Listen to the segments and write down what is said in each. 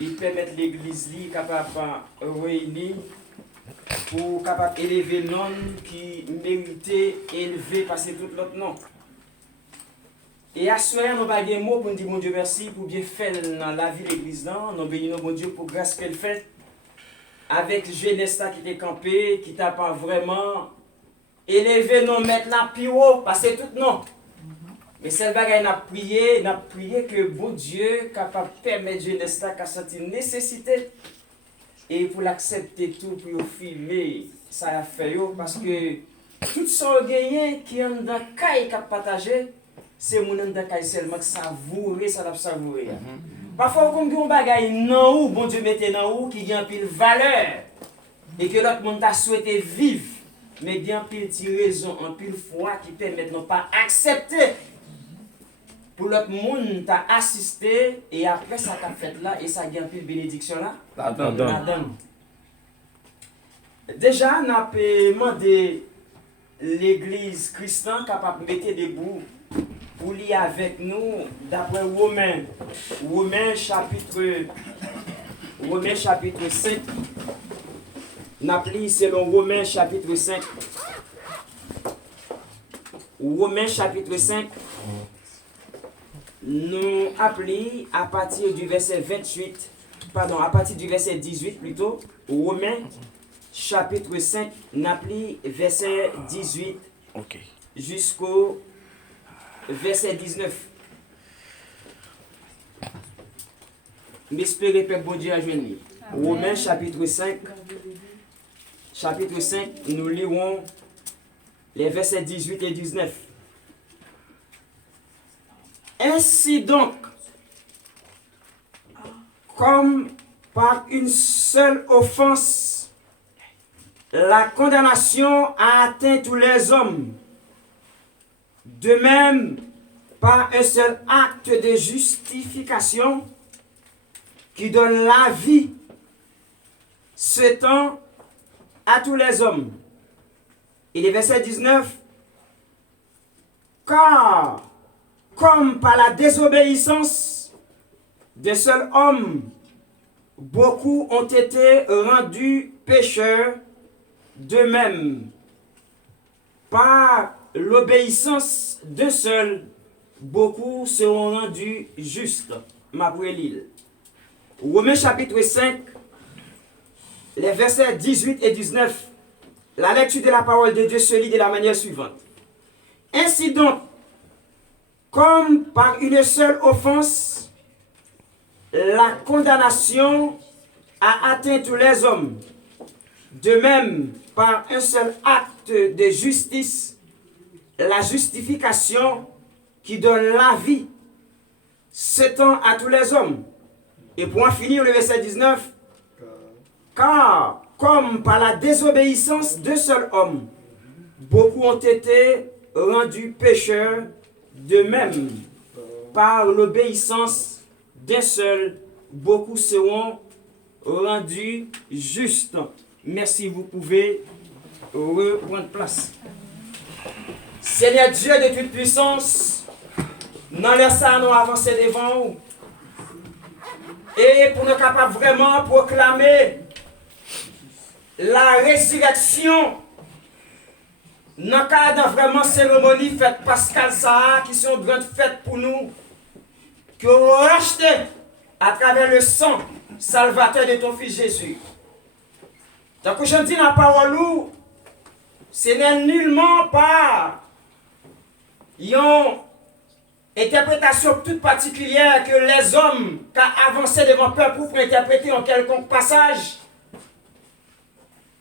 Il permet l'église capable de réunir pour capable élever le nom qui méritait élever parce que tout l'autre nom. Et à ce moment, nous avons des mots pour nous dire bon Dieu merci pour bien faire dans la vie de l'église. Nous bénissons bon Dieu pour grâce qu'elle fait avec jeunesse qui était campé, qui t'a pas vraiment élevé nos mettre la plus haut parce que tout non. Mais cette bagaille n'a prié que bon Dieu capable de permettre jeunesse là qu'à sentir nécessité et pour l'accepter tout pour filmer ça a fait parce que tout ça gagné qui en dans caille qu'a partagé c'est mon en dans caille seulement que savourer ça l'a savourer. Parfois comme on bagaille non ou bon Dieu mettait dans ou qui gagne pile valeur et que l'autre monde t'a souhaité vivre mais gagne pile raison en pile foi qui permet non pas accepter pour l'autre monde t'a assisté et après ça qu'a fait là et ça gagne pile bénédiction là la donne. Déjà n'a demandé l'église chrétienne capable de mettre debout pour lire avec nous d'après Romains chapitre 5. N'a pris selon Romains chapitre 5. Romains chapitre 5 nous appelons à partir du verset 28, pardon, à partir du verset 18 plutôt, Romains chapitre 5, nous appelons verset 18 jusqu'au verset 19. M'espérez Père bon Dieu à joindre. Romains chapitre 5, nous lirons les versets 18 et 19. Ainsi donc, comme par une seule offense, la condamnation a atteint tous les hommes, de même, par un seul acte de justification qui donne la vie, s'étend à tous les hommes. Et le verset 19, car comme par la désobéissance d'un seul homme, beaucoup ont été rendus pécheurs, de même, par l'obéissance d'un seul, beaucoup seront rendus justes. L'île. Romains chapitre 5, les versets 18 et 19, la lecture de la parole de Dieu se lit de la manière suivante. Ainsi donc, comme par une seule offense, la condamnation a atteint tous les hommes. De même, par un seul acte de justice, la justification qui donne la vie s'étend à tous les hommes. Et pour en finir, le verset 19, car comme par la désobéissance d'un seul homme, beaucoup ont été rendus pécheurs, de même, par l'obéissance d'un seul, beaucoup seront rendus justes. Merci, vous pouvez reprendre place. Seigneur Dieu de toute puissance, nous laissons avancer devant vous. Et pour nous capables vraiment proclamer la résurrection dans le cadre vraiment cérémonie faite Pascal Saha, qui sont grandes fêtes pour nous, que vous rachetez à travers le sang salvateur de ton fils Jésus. Donc je dis dans la parole, ce n'est nullement pas une interprétation toute particulière que les hommes qui ont avancé devant le peuple pour interpréter en quelconque passage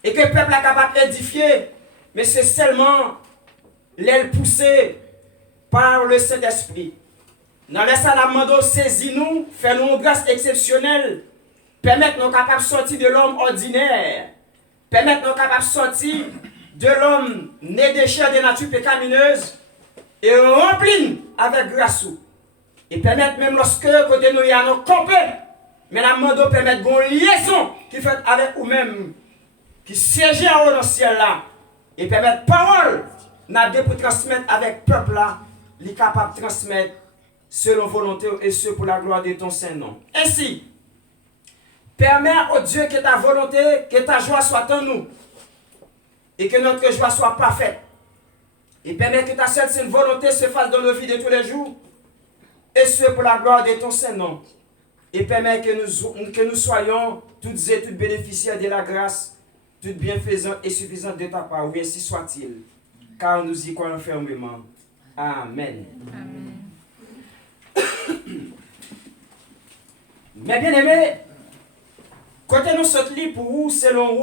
et que le peuple est capable d'édifier. Mais c'est seulement l'aile poussée par le Saint-Esprit. Dans les salamando, saisis-nous, fais-nous une grâce exceptionnelle, permettre-nous capables de sortir de l'homme ordinaire, permettre-nous capables de sortir de l'homme né de chair de nature pécamineuse et remplir avec grâce. Et permettre même lorsque côté nous y a nos campés, mais la mando permettre une liaison qui fait avec vous-même, qui siège en haut dans le ciel là. Et permettre parole n'a pour transmettre avec peuple là, il est capable de transmettre selon volonté et ce pour la gloire de ton Saint-Nom. Ainsi, permets au Dieu que ta volonté, que ta joie soit en nous et que notre joie soit parfaite. Et permets que ta seule sainte volonté se fasse dans nos vies de tous les jours et ce pour la gloire de ton Saint-Nom. Et permets que nous soyons toutes et toutes bénéficiaires de la grâce, toutes bienfaisantes et suffisantes de ta part. Oui, ainsi soit-il, car nous y croyons fermement. Amen. Amen. Mais bien aimé, côté nous sommes lits pour vous, selon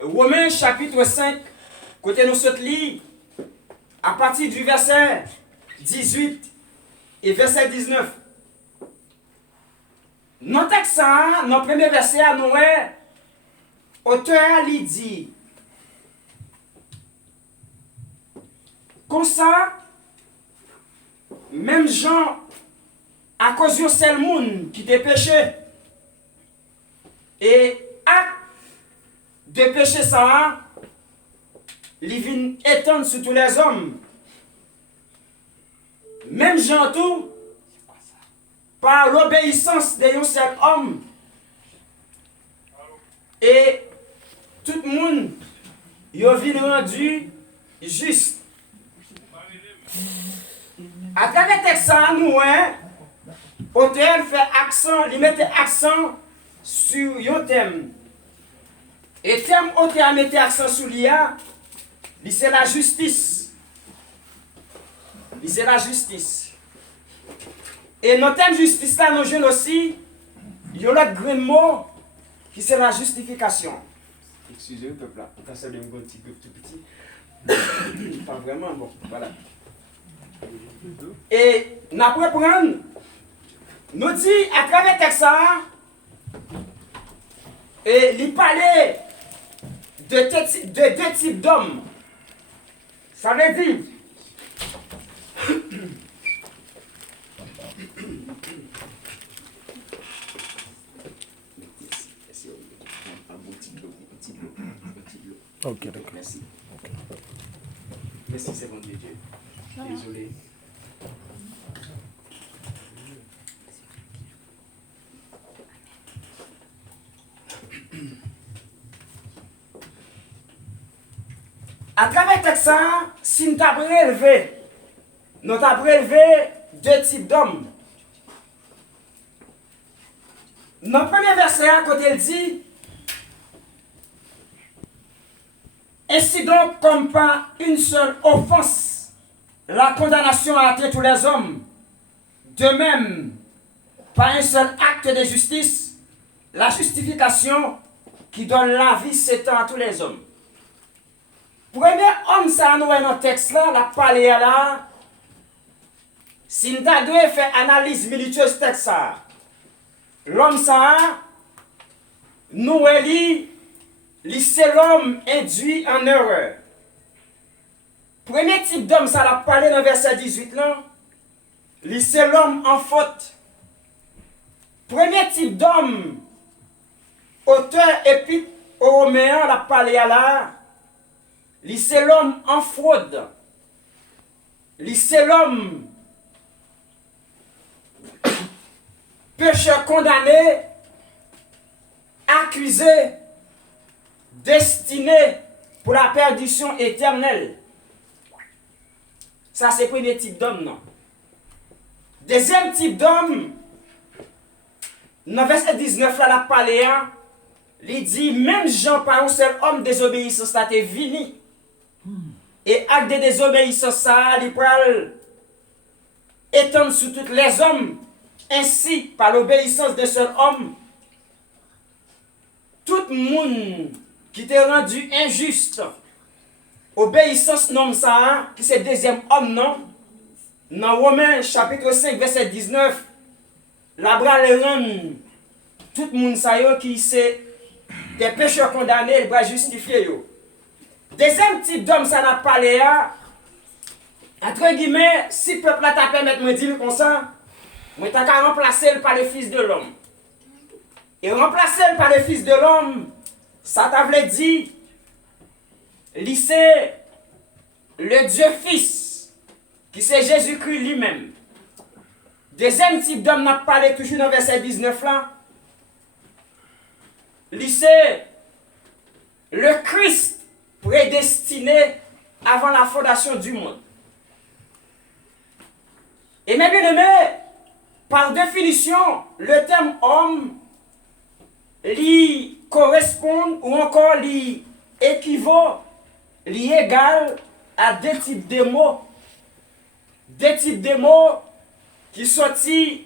Romains chapitre 5, côté nous sommes lits, à partir du verset 18 et verset 19. Dans le texte, dans le premier verset, nous auteur lui dit, comme ça, même Jean, à cause de seul monde qui te péché, et acte de péché ça, il vient étendre sur tous les hommes. Même Jean tout, par l'obéissance de seul homme, et tout le monde, il vient rendu juste. À travers le texte, nous, l'auteur fait accent, il met accent sur un thème. Et le thème l'auteur met accent sur l'IA, c'est la justice. C'est la justice. Et notre thème justice là, nous jeunes aussi, il y a l'autre grand mot qui c'est la justification. Excusez-moi, peuple là, on ça donne un petit peu tout petit. Pas vraiment, bon, voilà. Et nous apprenons, nous dit à travers le texte, et il parlait de deux types d'hommes. Ça veut dire, ok, d'accord. Merci. Okay. Merci, c'est bon Dieu. Désolé. À travers le texte, si nous avons prélevé deux types d'hommes. Dans le premier verset, quand il dit, ainsi donc, comme par une seule offense, la condamnation a atteint tous les hommes, de même, par un seul acte de justice, la justification qui donne la vie s'étend à tous les hommes. Premier homme, ça nous est dans le texte là, la parlé là. Si nous avons fait analyse minutieuse texte ça, l'homme ça, nous c'est l'homme induit en erreur. Premier type d'homme, ça l'a parlé dans le verset 18 là, c'est l'homme en faute. Premier type d'homme, auteur épître aux Romains, l'a parlé là. C'est l'homme en fraude. C'est l'homme pécheur condamné, accusé, destiné pour la perdition éternelle. Ça, c'est le premier type d'homme, non? Deuxième type d'homme, dans verset 19, là, la parlé, il dit, même Jean, par un seul homme désobéissant, ça t'est vini. Et acte de désobéissance, ça, il peut étendre sur tous les hommes, ainsi, par l'obéissance d'un seul homme, tout le monde qui t'est rendu injuste, obéissance non ça, qui c'est deuxième homme, non? Dans Romains chapitre 5, verset 19, la bras le rend tout le monde ça qui c'est des pécheurs condamnés, il va justifier yo. Deuxième type d'homme, ça n'a pas parlé à, entre guillemets, si le peuple t'a permis de me dire comme ça, moi t'as qu'à remplacer par le Fils de l'homme. Et remplacer par le Fils de l'homme, ça t'avait dit, c'est le Dieu Fils qui c'est Jésus-Christ lui-même. Deuxième type d'homme, n'a parlé toujours dans verset 19 là. C'est le Christ prédestiné avant la fondation du monde. Et mes bien-aimés, par définition, le terme homme lui correspond ou encore lui équivaut, lui égal à deux types de mots. Deux types de mots qui sortis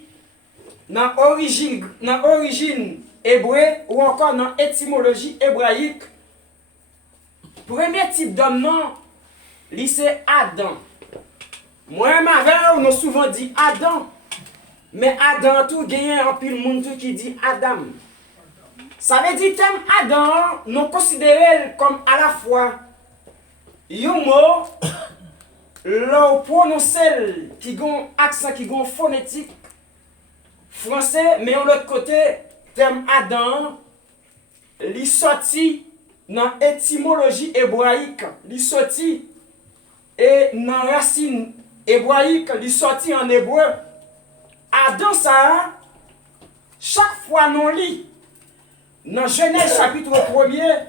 dans l'origine hébreu ou encore dans l'étymologie hébraïque. Premier type d'homme, non, c'est Adam. Moi, ma mère, on a souvent dit Adam. Mais Adam, tout gagne un pile monde qui dit Adam. Ça veut dire thème Adam, nous considérons comme à la fois un mot, le prononcé qui a un accent, qui a un phonétique français, mais de l'autre côté, thème Adam, il sorti dans l'étymologie hébraïque, il sorti et dans la racine hébraïque, il sorti en hébreu. Adam, ça, chaque fois nous lit, dans Genèse chapitre 1er,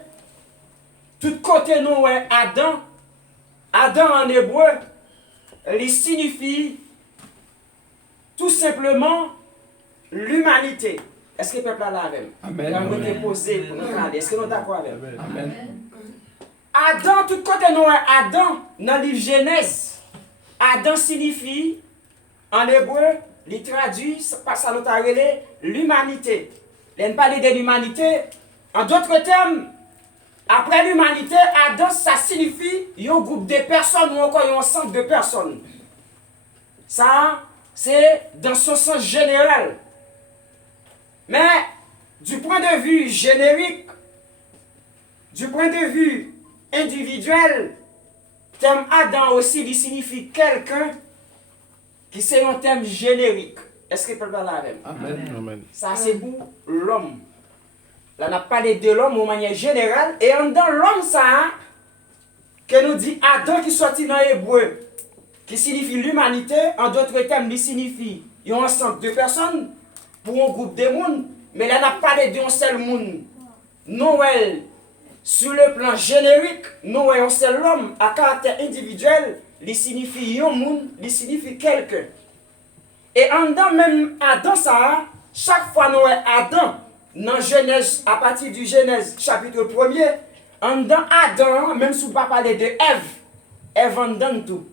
tout côté nous est Adam. Adam en hébreu, il signifie tout simplement l'humanité. Est-ce que le peuple a la même? Amen. Posé pour nous parler. Est-ce que nous sommes d'accord avec? Amen. Adam, tout côté nous est Adam, dans le livre Genèse. Adam signifie en hébreu, il traduit par ça nous appelle l'humanité. Il parle de l'humanité. En d'autres termes, après l'humanité, Adam, ça signifie un groupe de personnes ou encore un ensemble de personnes. Ça, c'est dans son sens général. Mais du point de vue générique, du point de vue individuel, le terme Adam aussi il signifie quelqu'un qui c'est un terme générique. Est-ce que peut parler avec? Amen. Ça c'est pour l'homme. Là on a parlé de l'homme de manière générale et dans l'homme ça que nous dit Adam qui sortit dans l'hébreu qui signifie l'humanité, en d'autres termes il signifie un ensemble de personnes pour un groupe de monde, mais là on a parlé d'un seul monde. Noël sur le plan générique, Noël un seul homme à caractère individuel, il signifie un monde, il signifie quelqu'un. Et en dedans même Adam ça, chaque fois nous Adam dans Genèse, à partir du Genèse chapitre 1er, en dedans Adam, même si on ne pas parler de Ève en dedans tout,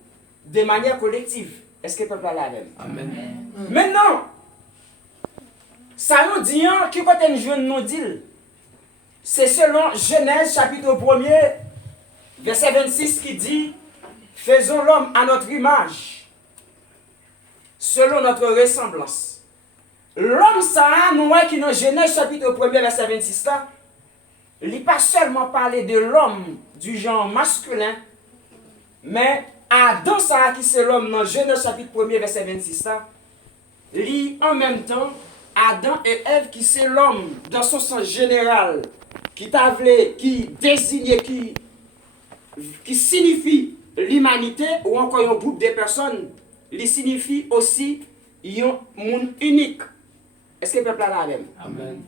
de manière collective. Est-ce que peuple a la même? Amen. Maintenant, ça nous dit qui côté nous jeune nous dit, c'est selon Genèse chapitre 1er, verset 26 qui dit, faisons l'homme à notre image, selon notre ressemblance. L'homme, ça, nous voyons qui dans Genèse chapitre 1er, verset 26 là, il n'est pas seulement parlé de l'homme du genre masculin, mais Adam, ça, qui c'est l'homme dans Genèse chapitre 1er, verset 26 là, lit en même temps Adam et Ève qui c'est l'homme dans son sens général, qui t'avait, qui désigne, qui signifie l'humanité ou encore un groupe de personnes, il signifie aussi un monde unique. Est-ce que le peuple a la même? Amen.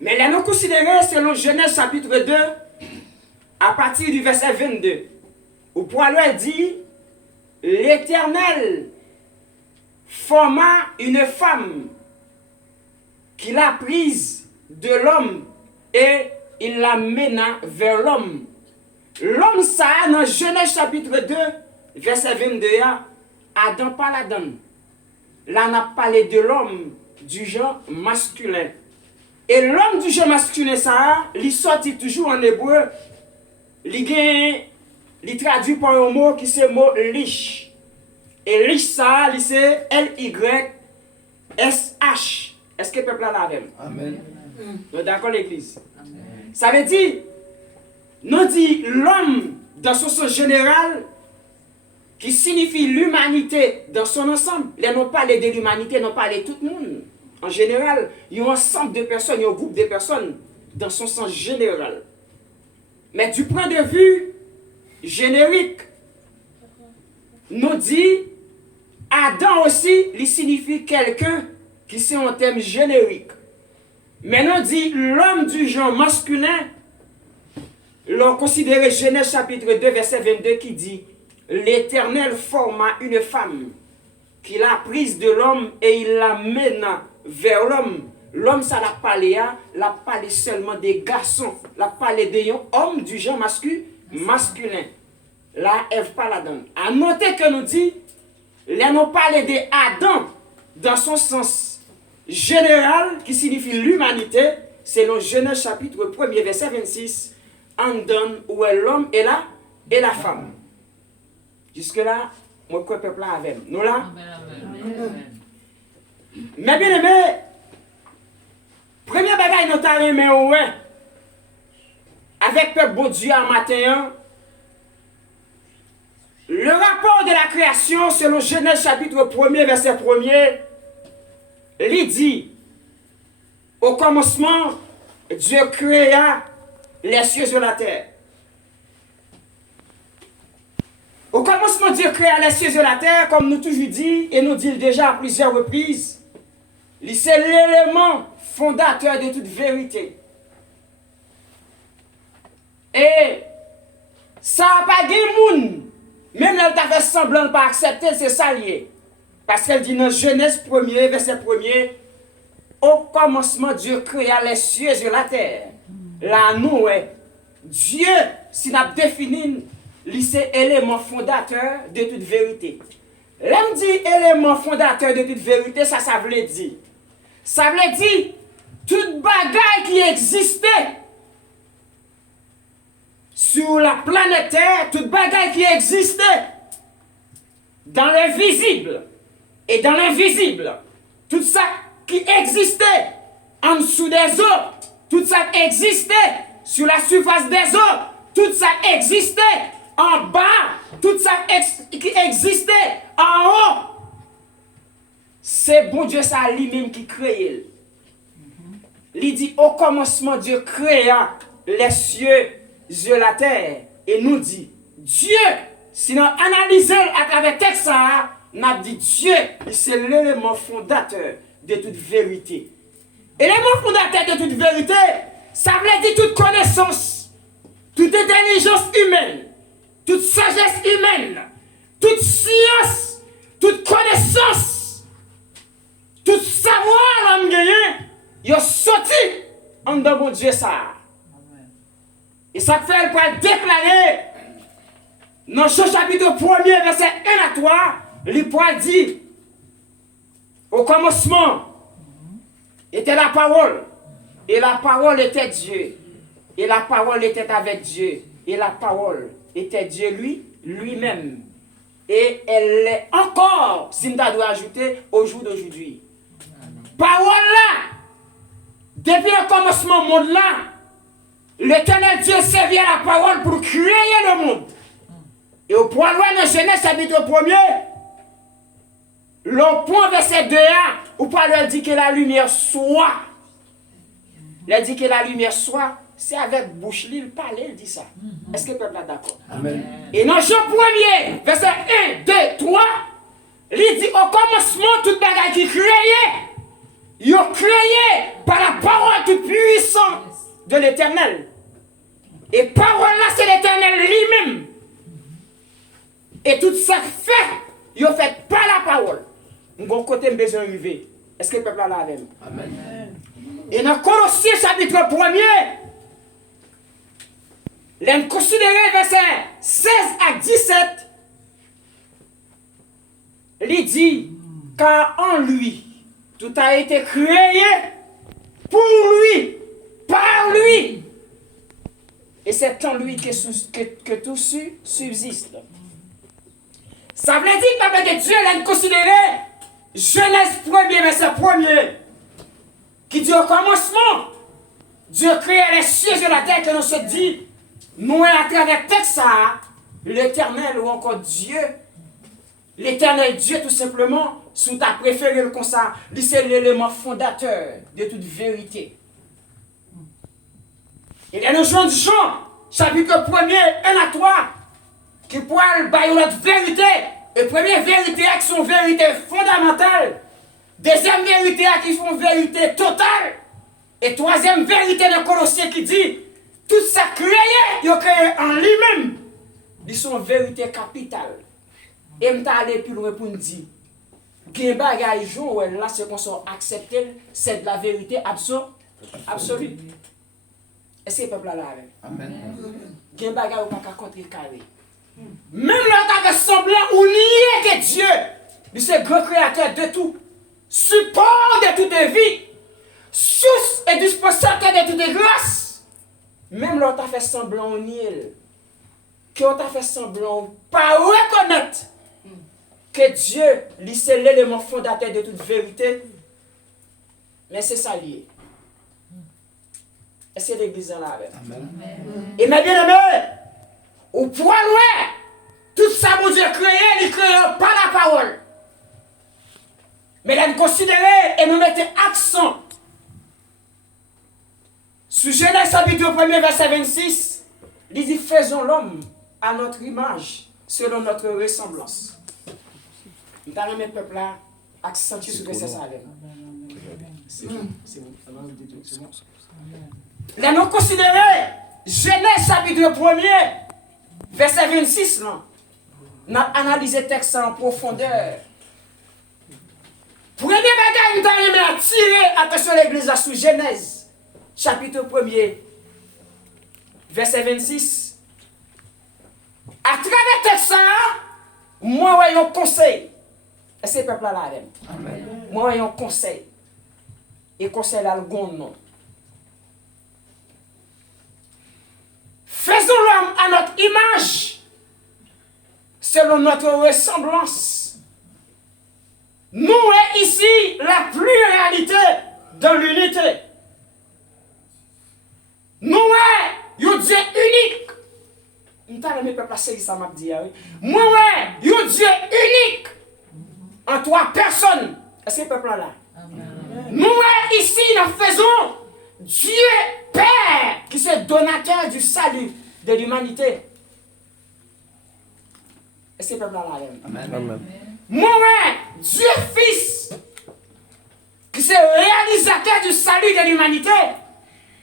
Mais là, nous considérons selon Genèse chapitre 2, à partir du verset 22, où Paul dit, l'Éternel forma une femme qu'il a prise de l'homme et il la mena vers l'homme. L'homme, ça, dans Genèse chapitre 2, verset 22, Adam pas la donne. Là, on a parlé de l'homme du genre masculin. Et l'homme du genre masculin, ça, il sortit toujours en hébreu. Il traduit par un mot qui c'est le mot lich. Et lich, ça, c'est L-Y-S-H. Est-ce que le peuple a la même? Amen. Nous d'accord, l'église? Amen. Ça veut dire, nous dit l'homme dans son sens général, qui signifie l'humanité dans son ensemble. Là, nous parlons de l'humanité, nous parlons de tout le monde. En général, il y a un ensemble de personnes, il y a un groupe de personnes dans son sens général. Mais du point de vue générique, nous dit Adam aussi, il signifie quelqu'un qui c'est un thème générique. Maintenant, dit l'homme du genre masculin, l'on considère Genèse chapitre 2, verset 22 qui dit l'Éternel forma une femme qu'il a prise de l'homme et il la mena vers l'homme. L'homme, ça l'a parlé seulement des garçons, l'a parlé des hommes du genre masculin. Là, Ève pas la donne. À noter que nous dit, là, nous parlons d'Adam dans son sens général qui signifie l'humanité, selon Genèse chapitre 1er, verset 26, en donne où est l'homme et la femme. Jusque-là, moi, quoi peuple là avec nous là? Mais bien aimé, premier bagage nous t'a aimé ouais. Avec peuple bon Dieu en matin, le rapport de la création selon Genèse chapitre 1er, verset 1er, il dit, au commencement, Dieu créa les cieux et la terre. Au commencement, Dieu créa les cieux et la terre, comme nous toujours dit, et nous dit déjà à plusieurs reprises, c'est l'élément fondateur de toute vérité. Et ça n'a pas de monde, même là, tu as fait semblant de ne pas accepter, c'est ça lié. Parce qu'elle dit dans Genèse 1er, verset 1er, au commencement, Dieu créa les cieux et la terre. Là, nous, Dieu, s'il a défini, c'est l'élément fondateur de toute vérité. L'homme dit élément fondateur de toute vérité, ça veut dire. Ça veut dire, toute bagaille qui existait sur la planète Terre, toute bagaille qui existait dans le visible et dans l'invisible, tout ça qui existait en dessous des eaux, tout ça existait sur la surface des eaux, tout ça existait en bas, tout ça qui existait en haut. C'est bon Dieu ça lui-même qui crée. Il dit au commencement Dieu créa les cieux et la terre. Et nous dit Dieu, si nous analysons à travers le texte, nous avons dit Dieu, c'est l'élément fondateur de toute vérité. L'élément fondateur de toute vérité, ça veut dire toute connaissance, toute intelligence humaine, toute sagesse humaine, toute science, toute connaissance, tout savoir l'homme gagné, il a sorti en dans mon Dieu ça. Et ça fait elle pour déclarer dans ce chapitre 1er, verset 1 à 3, il peut dire au commencement était la parole, et la parole était Dieu, et la parole était avec Dieu, et la parole était Dieu lui-même. Et elle est encore, si nous doit ajouter, au jour d'aujourd'hui. Parole là, depuis le commencement du monde là, l'Éternel Dieu servit à la parole pour créer le monde. Et au point loin dans Genèse chapitre 1er, le point verset 2a, où Paul dit que la lumière soit. Il dit que la lumière soit, c'est avec bouche il parle, il dit ça. Est-ce que le peuple est d'accord? Amen. Et dans Jean 1er, verset 1, 2, 3, il dit au commencement, toute bagaille qui créait, il a créé par la parole toute puissante de l'Éternel. Et parole là, c'est l'Éternel lui-même. Et tout ça fait, il a fait par la parole. Mon côté besoin d'arriver. Est-ce que le peuple est là avec nous? Amen. Et dans Colossiens chapitre 1er, l'on considère verset 16 à 17, il dit, car en lui, tout a été créé pour lui, par lui. Et c'est en lui que tout subsiste. Ça veut dire que le peuple de Dieu l'a considéré Genèse 1er, verset 1er, qui dit au commencement, Dieu créa les cieux et la terre, que l'on se dit, nous à travers texte l'Éternel ou encore Dieu, l'Éternel Dieu tout simplement, sous ta préférée le comme ça, c'est l'élément fondateur de toute vérité. Et dans Jean du Jean, chapitre 1er, 1 à 3, qui parle de notre vérité, Et première vérité qui sont vérité fondamentale. Deuxième vérité qui sont vérité totale. Et troisième vérité de Colossiens qui dit, tout ça créé, il créé en lui-même. Ils sont vérité capitale. Et je vais aller plus loin pour nous dire, qu'il bagay jour là c'est qu'on soit accepté, c'est de la vérité absolue. Est-ce que le peuple là amen? Qu'il bagay ou pas contrecarrer. Même là tu as semblant ou nier que Dieu, lui c'est grand créateur de tout, support de toute vie, source et dispensateur de toute grâce. Même là tu as fait semblant ou nier, que tu as fait semblant pas reconnaître que Dieu, lui, c'est l'élément fondateur de toute vérité. Mais c'est ça lié. Et c'est l'église en là. Et mes bien-aimés, au point loin, tout ça, mon Dieu, créé, il crée par la parole. Mais là, nous considérons et nous mettons accent sur Genèse chapitre 1, verset 26. Il dit, faisons l'homme à notre image, selon notre ressemblance. Nous avons mis le peuple là, accentué sur verset ça. C'est bon. Là, nous considérons Genèse chapitre 1, verset 26. Là. Nous avons analysé le texte en profondeur. Premier bagage, nous avons attiré attention à l'église sous Genèse chapitre 1, verset 26. À travers le texte, moi, j'ai un conseil. Est-ce que le peuple là amen? Moi, j'ai un conseil. Et conseil là, le bon nom. Faisons l'homme à notre image, selon notre ressemblance. Nous est ici la pluralité dans l'unité. Nous est un Dieu unique. Nous avons mis peuple c'est ça m'a dit. Moi ouais, un Dieu unique en trois personnes. Est-ce que le peuple là? Nous ici nous faisons Dieu Père qui est donateur du salut de l'humanité. Est-ce que le peuple là? Amen. Moi Dieu Fils qui est réalisateur du salut de l'humanité.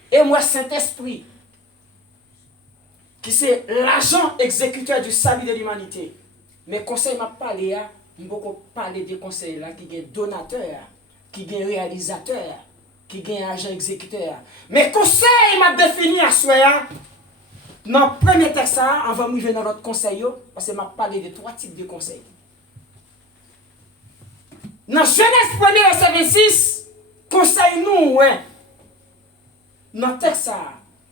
Et moi Saint-Esprit qui c'est l'agent exécuteur du salut de l'humanité. Mais conseil m'a parlé, je ne peux pas parler des conseils là, qui est donateur, qui est réalisateur, qui est agent exécuteur. Mais conseil m'a défini à soi. Dans le premier texte, on va arriver dans notre conseil, parce que m'a parlé de trois types de conseils. Dans Genèse 1, verset 26, conseil nous, ouais. Dans le texte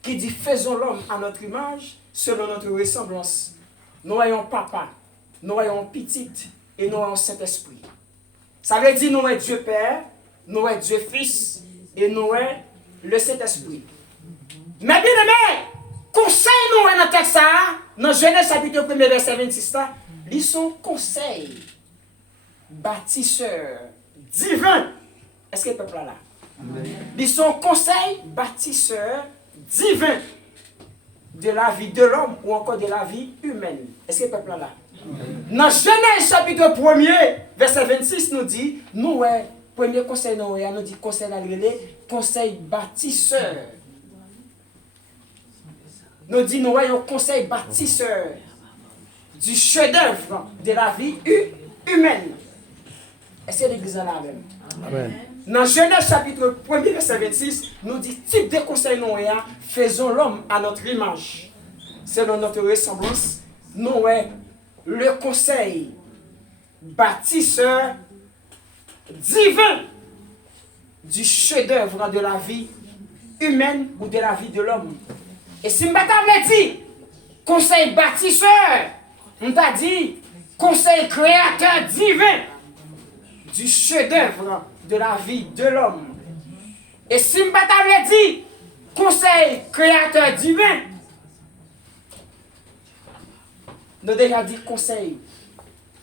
qui dit faisons l'homme à notre image, selon notre ressemblance. Nous ayons papa, nous ayons petite et nous ayons Saint-Esprit. Ça veut dire nous ayons Dieu Père, nous ayons Dieu Fils et nous ayons le Saint-Esprit. Mais bien aimé, conseil nous dans le texte, dans Genèse chapitre 1, verset 26, ils sont conseils bâtisseurs divins. Est-ce que le peuple là? Ils sont conseils bâtisseurs divins de la vie de l'homme ou encore de la vie humaine. Est-ce que le peuple là? Dans Genèse chapitre 1, verset 26, nous dit, nous, premier conseil, nous dit conseil conseil bâtisseur. Nous dit, nous voyons conseil bâtisseur du chef-d'œuvre de la vie humaine. Est-ce que l'église en a même? Amen. Dans Genèse chapitre 1, verset 26, nous dit, type de conseil, nous, faisons l'homme à notre image, selon notre ressemblance. Nous, le conseil bâtisseur divin du chef-d'œuvre de la vie humaine ou de la vie de l'homme. Et si je me dit conseil bâtisseur, on t'a dit conseil créateur divin du chef-d'œuvre de la vie de l'homme. Et si je me dit conseil créateur divin, nous avons déjà dit conseil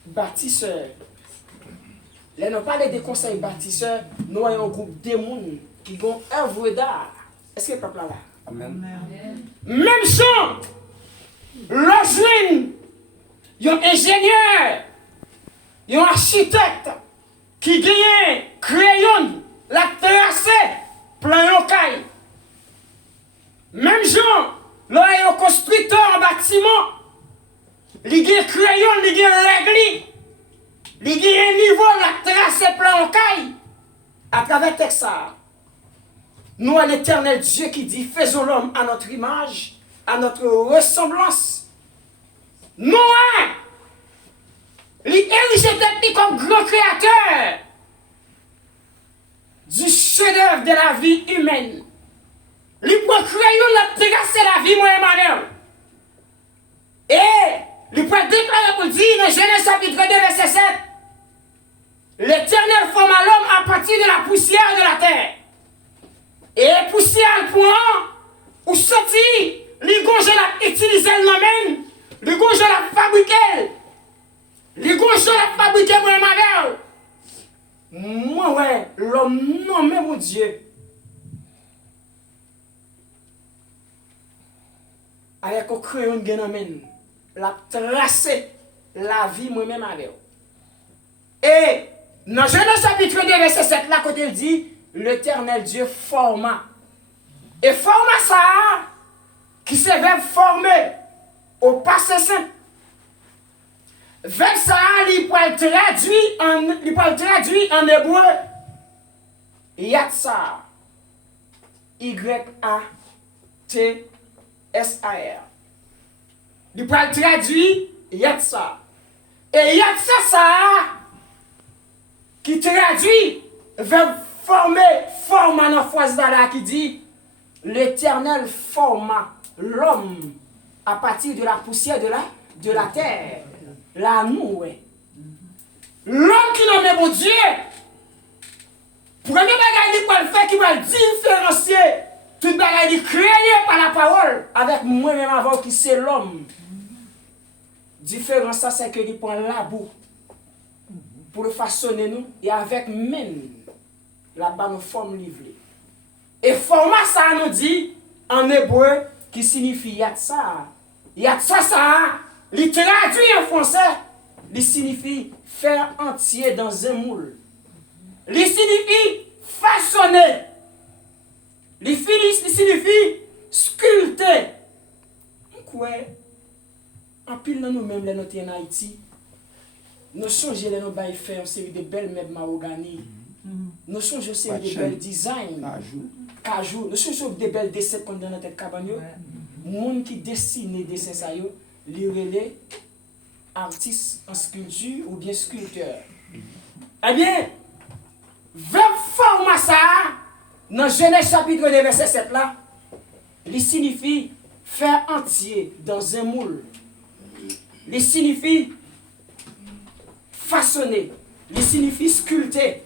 bâtisseur. Là, nous parlons des conseils bâtisseurs, nous avons un groupe de gens qui ont œuvre d'art. Est-ce que le peuple là? Amen. Même chose, l'origine, un ingénieur un architecte qui gagne crayon, la tracé, plan yon caille. Même gens, là, il y a un constructeur en bâtiment, il gagne crayon, il gagne règle, il gagne un niveau, la tracé, plan yon caille. À travers texte ça, nous à l'éternel Dieu qui dit, faisons l'homme à notre image, à notre ressemblance. Nous, il érigé comme grand créateur du chef-d'œuvre de la vie humaine. Il peut créer la tracer la vie, moi et ma. Et il peut déclarer pour dire dans Genèse chapitre 2, verset 7, l'Éternel forma l'homme à partir de la poussière de la terre. Et poussière point ou sorti, les gonges l'a utilisé le nom, les gonges l'a fabriqué. Les gonges l'a fabriqué pour ma mère. Moi, ouais, l'homme nommé mon Dieu. Avec un crayon de gamin, la tracé la vie moi-même avec. Et dans Genèse chapitre 2, verset 7, là, côté il dit, l'Éternel Dieu forma. Et forma ça, qui se verbe former au passé simple. Verbe ça, il peut le traduire en hébreu. Yatsa. Y-A-T-S-A-R. Il peut le traduire Yatsa. Et Yatsa, ça, qui traduit verbe former, forma dans la phrase là qui dit l'Éternel forma l'homme à partir de la poussière de la terre. Là, nous, ouais. L'homme qui nomme mon Dieu, premier bagage qui va le faire, qui va le différencier, tout bagage créé par la parole, avec moi-même avant qui c'est l'homme. Différence, ça, c'est que il prend la boue pour le façonner nous, et avec même la bonne forme livrée. Et format, ça nous dit en hébreu qui signifie yatsa. Yatsa, ça. Il traduit en français, il signifie faire entier dans un moule. Il signifie façonner. Il signifie sculpter. Quoi? En pile dans nous-mêmes, les notes en Haïti, nous changeons les notes pour faire une série de belles meubles mahogany. Nous changeons une série de belles designs. Cajou. Nous changeons des belles dessins comme dans notre cabane. Les gens qui dessinent les dessins, ça y est. Les artistes en sculpture ou bien sculpteurs. Eh bien, verbe format ça, dans Genèse chapitre 2, verset 7 là, il signifie faire entier dans un moule. Il signifie façonner. Il signifie sculpter.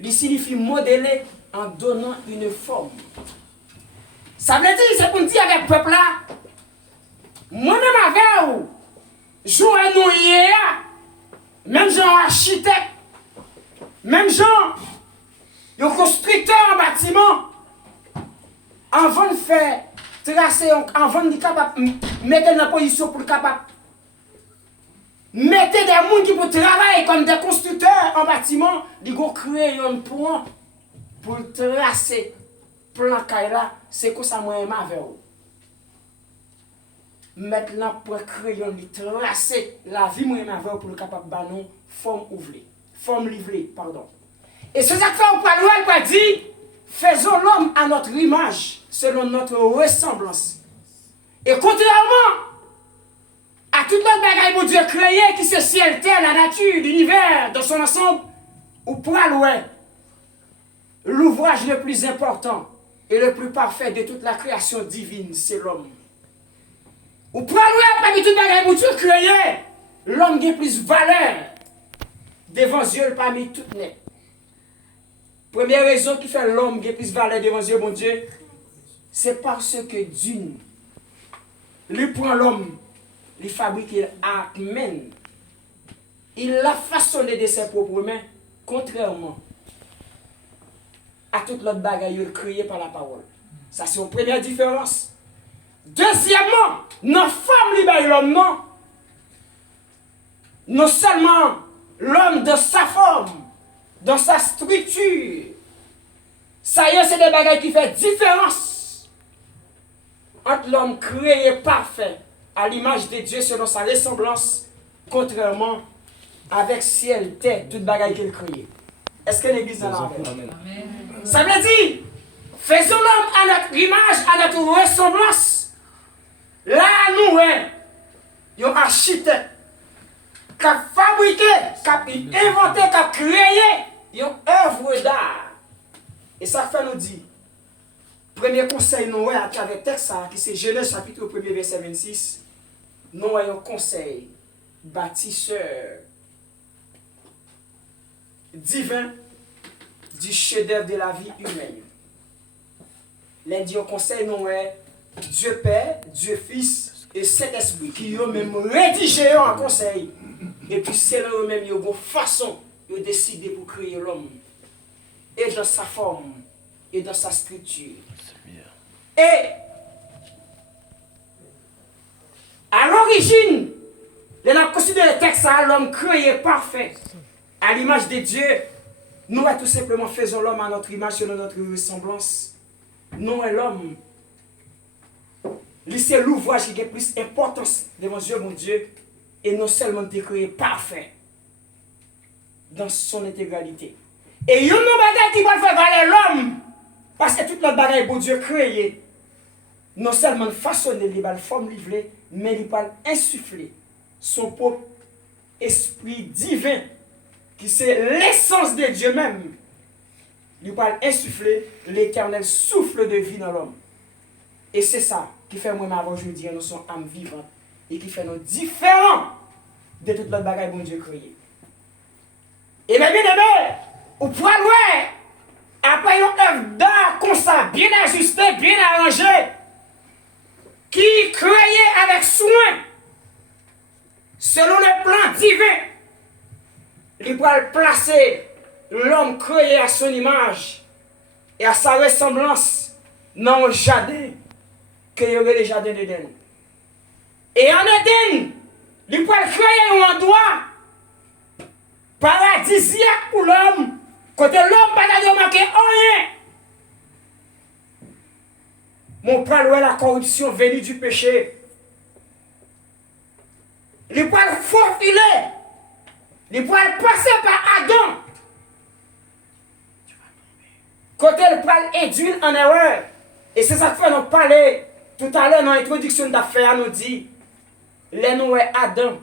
Il signifie modeler en donnant une forme. Ça veut dire, c'est pour dire avec le peuple là, moi-même avec vous, jouer nous hier, même genre architecte, même genre, un constructeur en bâtiment, avant de faire tracer, avant de capable mettre dans la position pour le capable. Mettez des gens qui peuvent travailler comme des constructeurs en bâtiment, ils vont créer un point pour tracer plan là, c'est que ça moi avec vous. Maintenant, pour créer un tracer la vie moi avec pour le capable de forme ouvrée, forme livrée, pardon. Et ce que ça fait au parole va dire, faisons l'homme à notre image, selon notre ressemblance. Et contrairement à toute l'autre bagaille que Dieu créé, qui c'est ciel, terre, la nature, l'univers, dans son ensemble, ou pour aller, l'ouvrage le plus important et le plus parfait de toute la création divine, c'est l'homme. Ou pour aller, parmi toute bagaille que Dieu créé, l'homme a plus valeur devant Dieu parmi toutes les. Première raison qui fait l'homme a plus valeur devant Dieu, mon Dieu, c'est parce que d'une, lui prend l'homme, il fabrique avec main. Il l'a façonné de ses propres mains, contrairement à toute l'autre bagaille créée par la parole. Ça, c'est une première différence. Deuxièmement, dans la femme libère l'homme, non. non seulement l'homme dans sa forme, dans sa structure, ça y est, c'est des bagages qui font différence entre l'homme créé parfait à l'image de Dieu selon sa ressemblance, contrairement avec ciel, terre, toute bagaille qu'il créé. Est-ce que l'église est là? Ça veut dire, faisons l'homme à notre image, à notre ressemblance. Là, nous, il y a un architecte qui a fabriqué, qui a inventé, qui a créé une œuvre d'art. Et ça fait nous dire, premier conseil, nous, à travers le texte, qui c'est Genèse chapitre 1er, verset 26, nous avons un conseil bâtisseur divin du chef-d'œuvre de la vie humaine. Lundi, au conseil, nous avons Dieu Père, Dieu Fils et Saint-Esprit qui ont même rédigé un conseil. Et puis c'est là eux-mêmes qui ont une façon de décider pour créer l'homme. Et dans sa forme, et dans sa structure. Et à l'origine, on a considéré le texte à l'homme créé parfait, à l'image de Dieu. Nous, tout simplement, faisons l'homme à notre image, selon notre ressemblance. Nous, l'homme, c'est l'ouvrage qui a plus d'importance devant Dieu, mon Dieu, et non seulement de créé parfait dans son intégralité. Et il y a une bagaille qui va faire valer l'homme, parce que toute notre bagaille, bon Dieu, créé, non seulement façonné, il va forme livrée, mais il va insuffler son propre esprit divin, qui c'est l'essence de Dieu même. Il va insuffler l'éternel souffle de vie dans l'homme. Et c'est ça qui fait moi avant aujourd'hui, nous sommes âmes vivantes et qui fait nous différents de toute notre bagaille bon Dieu créé. Et bien aimé, ou pour aller après une œuvre d'art comme ça, bien ajustée, bien arrangée, qui créée avec soin, selon le plan divin, il va placer l'homme créé à son image et à sa ressemblance dans le jardin que y aurait le jardin d'Éden. Et en Éden, il va créer un endroit paradisiaque pour l'homme, côté l'homme pas de manquer rien. Mon père, la corruption venue du péché. Il va faufiler. Il va passer par Adam. Côté le pral induit en erreur. Et c'est ça que fait nous parler tout à l'heure dans l'introduction d'affaires, nous dit, les nous Adam.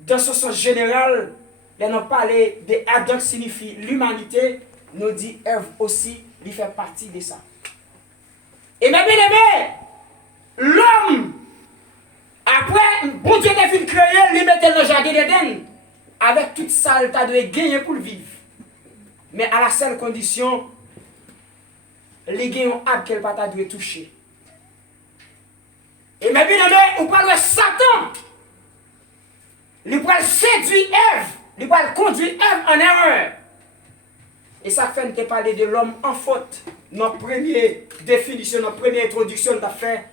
Dans ce sens général, les nous parler de Adam signifie l'humanité, nous dit Ève aussi, il fait partie de ça. Et mes bien-aimés, l'homme, après, bon Dieu a fait créer, lui mettait dans le jardin d'Éden, avec toute ça, il a dû gagner pour le vivre. Mais à la seule condition, les gagnants ont qu'elle pas ta dû toucher. Et mes bien-aimés, on parle de Satan. Il va séduire Ève, il va conduire Ève en erreur. Et ça fait nous parler de l'homme en faute. Notre première définition, notre première introduction d'affaires,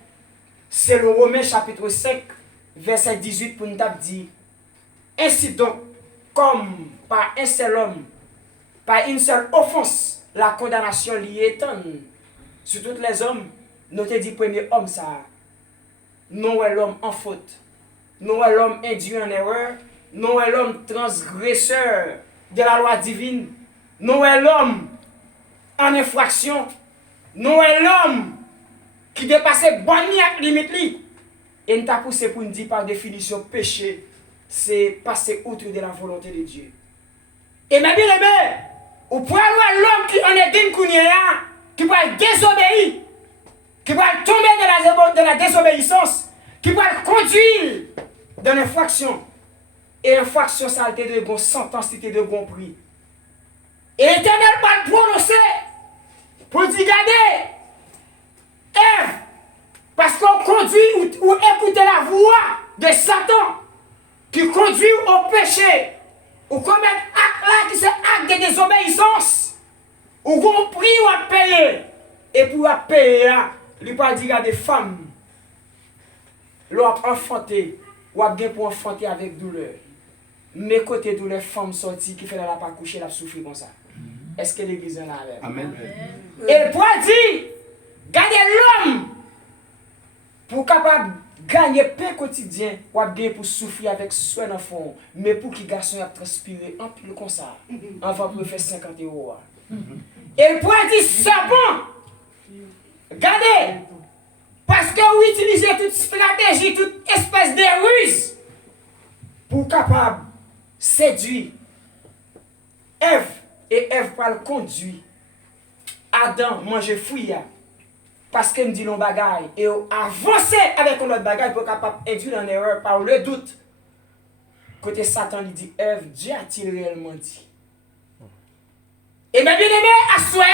c'est le Romains chapitre 5, verset 18 pour nous dire, ainsi donc, comme par un seul homme, par une seule offense, la condamnation liée étant sur tous les hommes, nous te dit premier homme ça. Non est l'homme en faute. Non est l'homme induit en erreur. Non est l'homme transgresseur de la loi divine. Non est l'homme en infraction. Non est l'homme qui dépassait bonne limite. Et nous t'a poussé pour nous dire par définition péché, c'est passer outre de la volonté de Dieu. Et ma bien aimé, ou pour avoir l'homme qui en est d'une qui va désobéir, qui va tomber dans la désobéissance, qui va conduire dans l'infraction. Et l'infraction, ça a été de bon sentence, c'était de bon prix. Et l'Éternel va le prononcer pour dire, regardez, Ève, parce qu'on conduit ou écoute la voix de Satan, qui conduit au péché, ou commettre acte là qui c'est acte de désobéissance, ou qu'on prix ou à payer. Et pour à payer, il va dire à des femmes, l'ont enfanté ou a bien pour enfanter avec douleur. Mais côté douleur, femme sortie qui fait la pas coucher, la souffrir comme ça. Est-ce que l'église est là avec? Amen. Et le point dit, gardez l'homme pour capable gagner pain quotidien, ou a bien pour souffrir avec soin dans fond, mais pour qu'il garçon a transpiré en plus comme ça, avant pour faire 50 euros. Et le point dit, c'est bon. Gardez, parce que vous utilisez toute stratégie, toute espèce de ruse pour capable séduire Ève, et Ève pour le conduire. Adam manger fruit parce qu'il me dit l'on bagaille et avancer avec un autre bagaille pour capable induire en erreur par le doute. Côté Satan lui dit Ève, Dieu a-t-il réellement dit? Et bien aimé, à soi,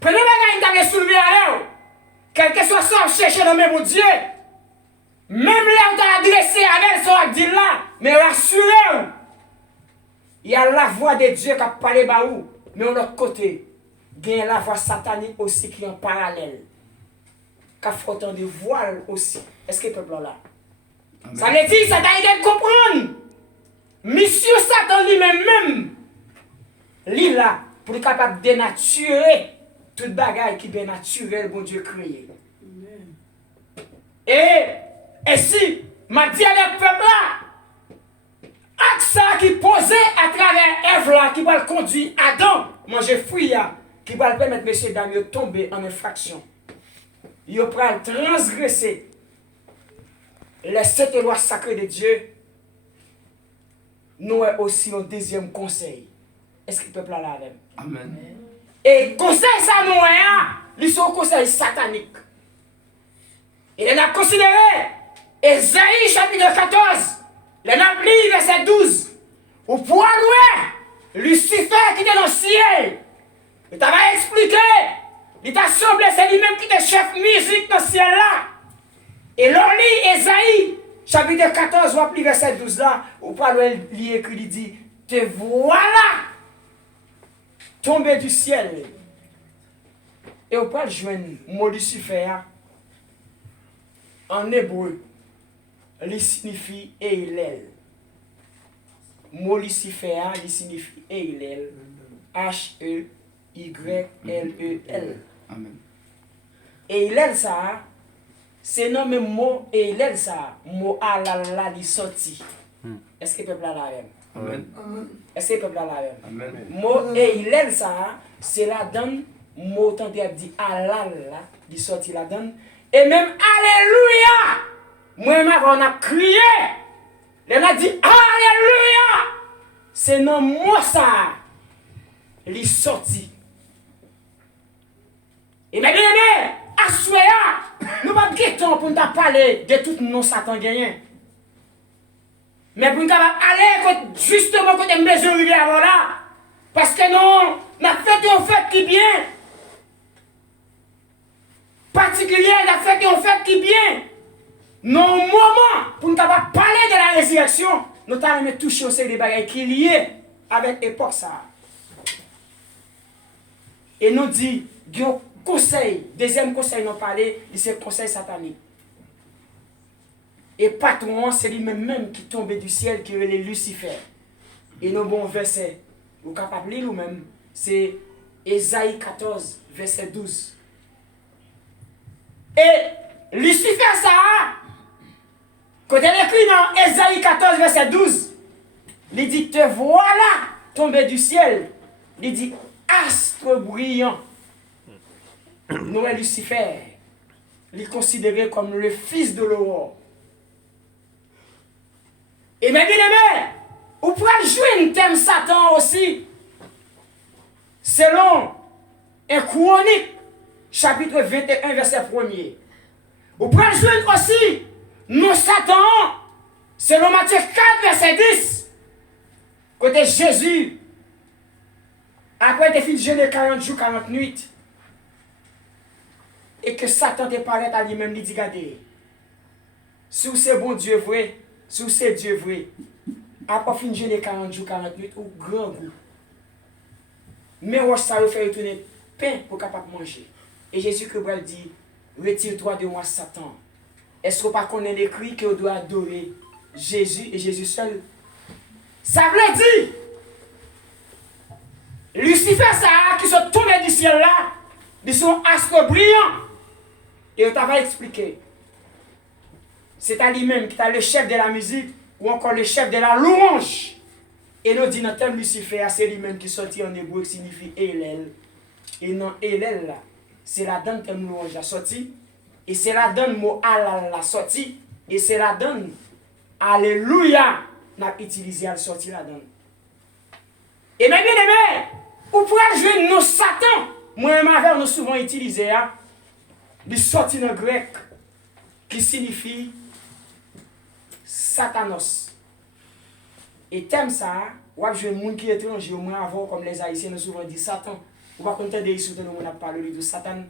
prenez bagaille qui soulevé à l'heure. Quel que soit ça, chercher dans même Dieu. Même là où tu as adressé avec ça, dit là, mais rassurez-vous. Il y a la voix de Dieu qui a parlé par vous, mais de l'autre côté, il y a la voix satanique aussi qui est en parallèle. Qui a fait autant de voiles aussi. Est-ce que le peuple là? Amen. Ça veut dire, Satan il doit comprendre. Monsieur Satan lui-même, lui là, pour être capable de dénaturer toute bagaille qui est naturelle, bon Dieu créé. Et si, m'a dit à le peuple là, ça qui posait à travers Ève là, qui va le conduire Adam, manger fruit qui va le permettre messieurs dames de tomber en infraction. Il va transgresser les 7 lois sacrées de Dieu. Nous avons aussi un deuxième conseil. Est-ce que le peuple a la même? Amen. Et conseil ça nous ils sont conseil satanique. Et on a considéré Ésaïe chapitre 14. Le Napoli, verset 12. Au point louer Lucifer qui était dans le ciel. Il t'a expliqué. Il t'a semblé, c'est lui-même qui était chef musique dans le ciel là. Et l'on lit Ésaïe, chapitre 14, verset 12 là. Au point louer, il écrit, il dit, te voilà tombé du ciel. Et au point joindre mot Lucifer en hébreu. Il signifie Eilel. Mot Lucifer, il signifie Eilel. H-E-Y-L-E-L. Amen. Eilel ça, c'est non même mot Eilel ça, mot alala li sorti. Est-ce que le peuple a la même? Amen. Est-ce que le peuple a la même? Amen. Mot Eilel ça, c'est la donne, mot tant de dit alala li sorti la donne. Et même Alléluia! Moi, on a crié. On a dit Alléluia. C'est non moi ça. Il est sorti. Et bien aimé, à souhait, nous pas de temps pour nous parler de tout nos Satan gagné. Mais pour nous aller justement côté mesure arriver avant là. Parce que non, on a fait un fait qui bien. Particulier, on a fait un fait qui bien. Non, moment, pour nous parler de la résurrection, nous avons touché aussi des bagages qui sont liés avec l'époque ça. Et nous dit, il y a un conseil, deuxième conseil, nous parlé, c'est le conseil satanique. Et patron, c'est lui-même qui tombe du ciel, qui est Lucifer. Et nos bons versets, vous êtes capable de lire nous-mêmes, c'est Ésaïe 14, verset 12. Et Lucifer, ça, quand elle écrit dans Ésaïe 14, verset 12, il dit, te voilà tombé du ciel. Il dit, astre brillant. Nous, Lucifer, il est considéré comme le fils de l'aurore. Et bien aimé, vous pouvez jouer un thème Satan aussi, selon un Chronique, chapitre 21, verset 1er. Vous pouvez jouer aussi nous Satan, selon Matthieu 4, verset 10. Côté Jésus, après des filles jeûner 40 jours, 40 nuits, et que Satan te paraît à lui-même, il dit, regardez, si c'est bon Dieu vrai, si c'est Dieu vrai, après fin jeûner 40 jours, 40 nuits, ou grand goût. Mais ça va faire retourner pain pour capable manger. Et Jésus Christ dit, retire-toi de moi, Satan. Est-ce que pas qu'on ait écrit qu'on doit adorer Jésus et Jésus seul. Ça veut dire, Lucifer, ça, qui sont tombés du ciel là, ils sont astres brillants. Et on t'a expliqué. C'est à lui-même qui est le chef de la musique ou encore le chef de la louange. Et nous dit dans le thème Lucifer, c'est lui-même qui sortit en hébreu qui signifie Hélel. Et non, Hélel là, c'est la donne thème louange la sorti. Et c'est la donne mot halal la sorti. Et c'est la donne Alléluia n'a utilisé à la sortie la donne. Et mes bien-aimés, ou pour jouer nos Satan, moi-même avec nous souvent utilisé, il sorti dans le grec qui signifie Satanos. Et thème ça, ou je un monde qui est étranger, au moins avant, comme les Haïtiens nous souvent dit Satan. Ou pas contenter ici, nous avons parlé de Satan.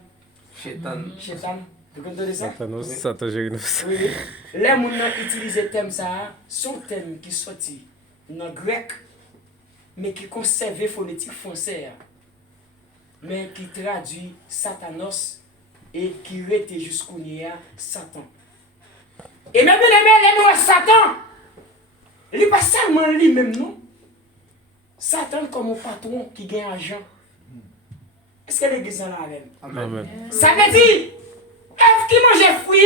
Chétan. Chétan. Vous comprenez ça? Satanos, Satogénos. Oui. Les gens utilisent le thème ça, son thème qui sorti dans le grec, mais qui conserve phonétique française, mais qui traduit Satanos et qui rete jusqu'au nia Satan. Et même les mots Satan, il n'est pas seulement lui-même, non? Satan comme un patron qui gagne argent. Est-ce que l'église en a avec? Amen. Ça veut dire, Ève qui mange fruit,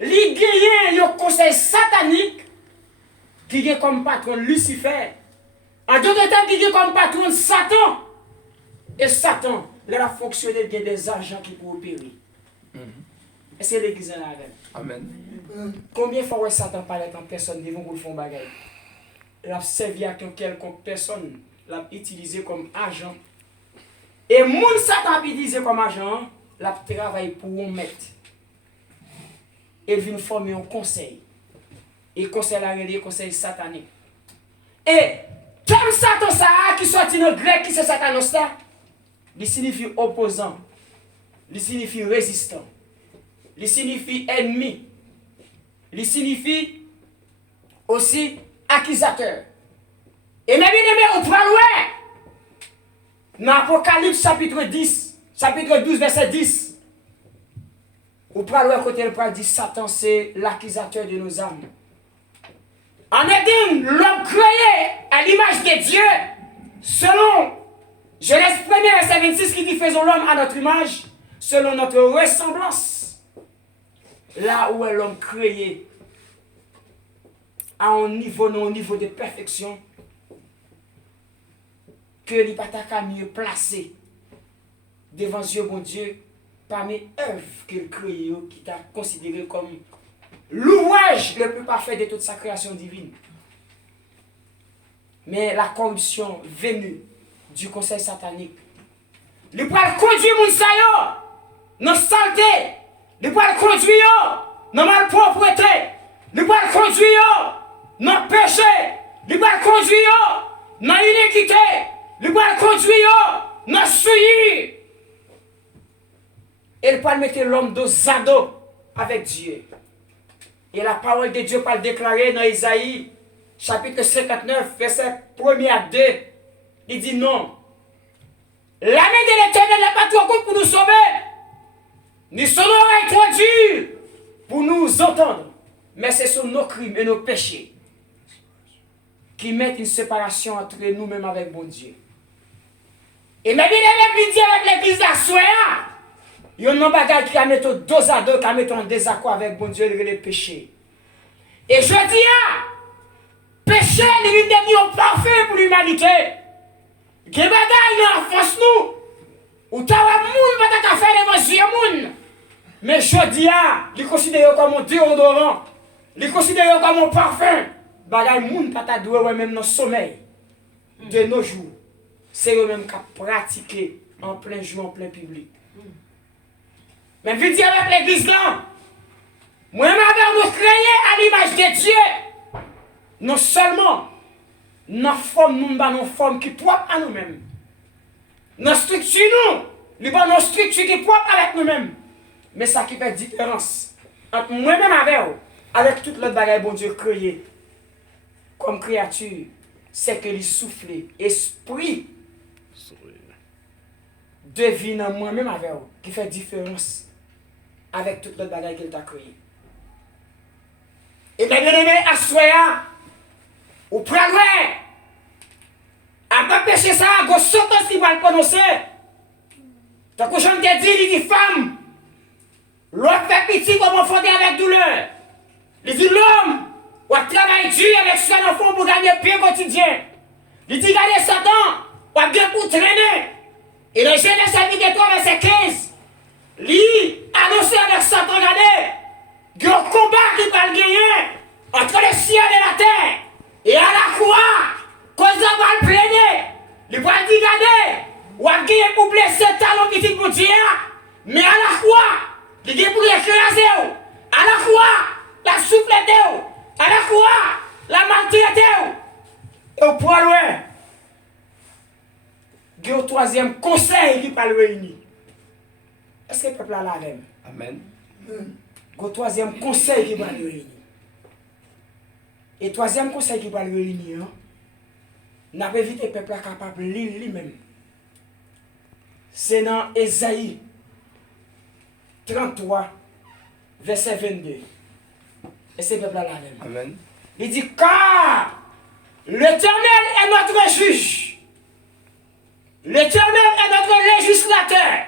il gagne un conseil satanique qui gagne comme patron Lucifer. En d'autres temps, qui gagne comme patron Satan. Et Satan, il a fonctionné, il y a des argents qui peuvent opérer. Est-ce que l'église en a avec? Amen. Combien de fois Satan parle avec une personne devant pour le faire bagaille? Il a servi à quelconque personne, l'a utilisé comme agent. Et moun Satan a utilisé comme agent, l'a travaillé pour un maître. Et vient former un conseil. Et conseil la relé conseil satanique. Et comme Satan ça qui sorti dans le grec qui c'est Satanos là, il signifie opposant, il signifie résistant, il signifie ennemi, il signifie aussi accusateur. Et même on prend loin. Dans Apocalypse chapitre 10, chapitre 12, verset 10. Ou prend loin côté le prend dit Satan c'est l'accusateur de nos âmes. En Éden, l'homme créé à l'image de Dieu, selon Genèse 1er verset 26 qui dit faisons l'homme à notre image, selon notre ressemblance. Là où est l'homme créé à un niveau, non, au niveau de perfection, que il pas ta mieux placé devant Dieu, bon Dieu, parmi œuvres qu'il crée, qui t'a considéré comme l'ouvrage le plus parfait de toute sa création divine. Mais la corruption venue du conseil satanique, il peut conduire mon sayo dans la saleté, il peut conduire dans la malpropreté, il peut conduire dans le péché, il peut conduire dans l'iniquité, il peut conduire dans le souillure. Il peut mettre l'homme dos à dos avec Dieu. Et la parole de Dieu peut le déclarer dans Isaïe, chapitre 59, verset 1er à 2. Il dit non. La main de l'Éternel n'est pas trop courte pour nous sauver. Ni son oreille trop dure pour nous entendre. Mais ce sont nos crimes et nos péchés qui mettent une séparation entre nous-mêmes avec bon Dieu. Et même il dit avec l'église d'Assoya, il y a un bagage qui a mis dos à dos, qui a mis en désaccord avec bon Dieu et les péchés. Et je dis, péché, il est devenu parfait pour l'humanité. Il y a des bagages dans la force nous. Ou tu as un monde qui a fait des gens. Mais je dis, il est considéré comme un déodorant. Il est considéré comme un parfum. Bagay moun pata doué même dans le sommeil de nos jours. C'est eux-mêmes qui pratiquent en plein jour, en plein public. Mais vous dites avec l'église là, moi-même nous créé à l'image de Dieu. Non seulement, notre forme nous ba une forme qui est propre à nous-mêmes. Notre structure nous, notre structure qui est propre avec nous-mêmes. Mais ça qui fait différence entre moi-même avec toute l'autre bagaille bon Dieu créé comme créature, c'est que lui souffle esprit devine en moi-même avec vous, qui fait différence avec toute l'autre bagaille qu'il t'a créé. Et bien, bien aimé, à soya, ou prendre, à pas pécher ça, go sentence qui va le prononcer. Donc, quand je te dis, il dit femme, l'autre fait pitié comme fondé avec douleur. Il dit l'homme, ou a travaillé dur avec son enfant pour gagner pain quotidien. Il dit, regardez Satan, ou a bien pour traîner. Et le Genèse chapitre 3, verset 15, lui annonce avec Satan, regardez, il y a un combat qui va le gagner entre le ciel et la terre. Et à la croix, quand ça va le plaigner, il va dire, regardez, ou a gagné pour blesser talon petit pour Dieu, mais à la croix, il dit pour écraser, à la croix, la souffleté, à la croix, la maltraiter. Et au point loin, il y a un troisième conseil qui va le réunir. Est-ce que le peuple a la même? Amen. Il y a un troisième conseil qui va le réunir. Et troisième conseil qui va le réunir, n'a pas évité le peuple capable de lire lui-même. C'est dans Ésaïe 33, verset 22. Et c'est le peuple a la même. Amen. Il dit, car l'Éternel est notre juge. L'Éternel est notre législateur.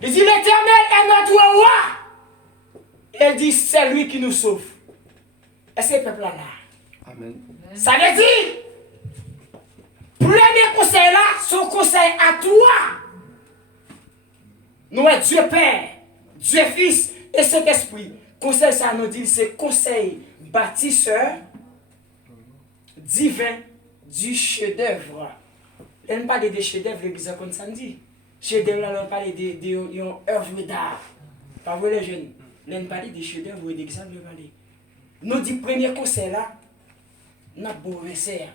Il dit, l'Éternel est notre roi. Il dit, c'est lui qui nous sauve. Est-ce que le peuple là? Amen. Ça veut dire, premier conseil là, son conseil à toi. Nous sommes Dieu Père, Dieu Fils et Saint-Esprit. Conseil ça nous dit, c'est conseil bâtisseur divin du chef-d'œuvre. Elle ne parle pas de chef-d'œuvre, l'église comme ça dit. Chef-d'œuvre, là, on parle de œuvre d'art. Pas vrai les jeunes. Elle ne parle pas de chef-d'œuvre, d'église, on parle. Nous dit premier conseil là, n'a beau verset.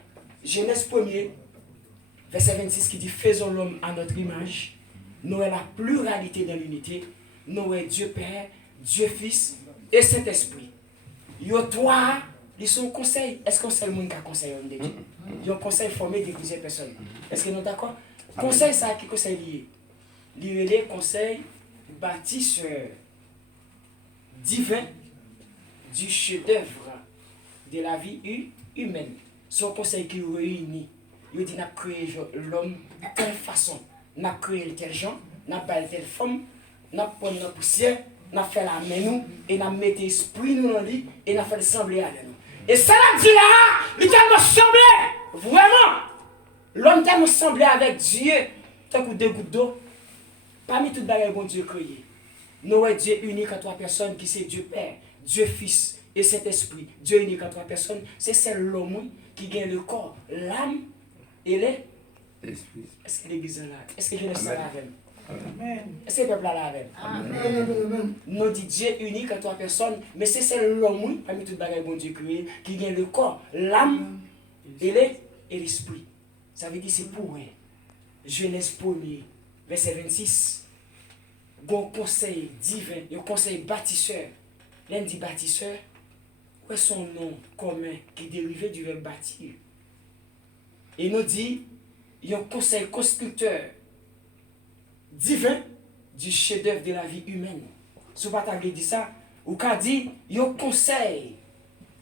Genèse 1er, verset 26 qui dit faisons l'homme à notre image. Nous avons la pluralité dans l'unité. Nous avons Dieu Père, Dieu Fils et Saint-Esprit. Yo trois, ils sont conseils. Est-ce qu'on sait le monde qui a conseillé de Dieu? Ils ont conseil formé de plusieurs personnes. Est-ce que nous sommes d'accord? Conseil ça qui conseil lié. Lié les conseils bâtisseurs divins du chef-d'œuvre de la vie humaine. Son conseil qui réunit. Il dit n'a créé l'homme de telle façon. N'a créé tel genre, n'a pas telle forme, n'a pas la poussière, n'a fait la main nous, et n'a mis l'esprit nous dans lui, et n'a fait le sembler avec nous. Et ça l'a dit là, il tellement semblé, vraiment. L'homme tellement semblé avec Dieu, tant que deux gouttes d'eau, parmi toutes les bon Dieu créé. Nous avons Dieu unique à trois personnes, qui c'est Dieu Père, Dieu Fils et Saint-Esprit. Dieu unique à trois personnes, c'est celle l'homme qui gagne le corps, l'âme et l'esprit. Est-ce que l'église est là? Est-ce que je laisse ça là avec? Est-ce que le peuple est là avec? Amen. Nous dit Dieu unique à trois personnes, mais c'est celle l'homme, parmi toutes les bon Dieu créé, qui gagne le corps, l'âme et l'esprit. Ça veut dire c'est pour eux. Genèse 1er, verset 26. Bon conseil divin, un conseil bâtisseur. L'un dit bâtisseur, où est son nom commun qui est dérivé du verbe bâtir? Et nous dit, il y a un conseil constructeur divin du chef-d'œuvre de la vie humaine. Si vous ne dit ça, ou qu'a dit, il y a un conseil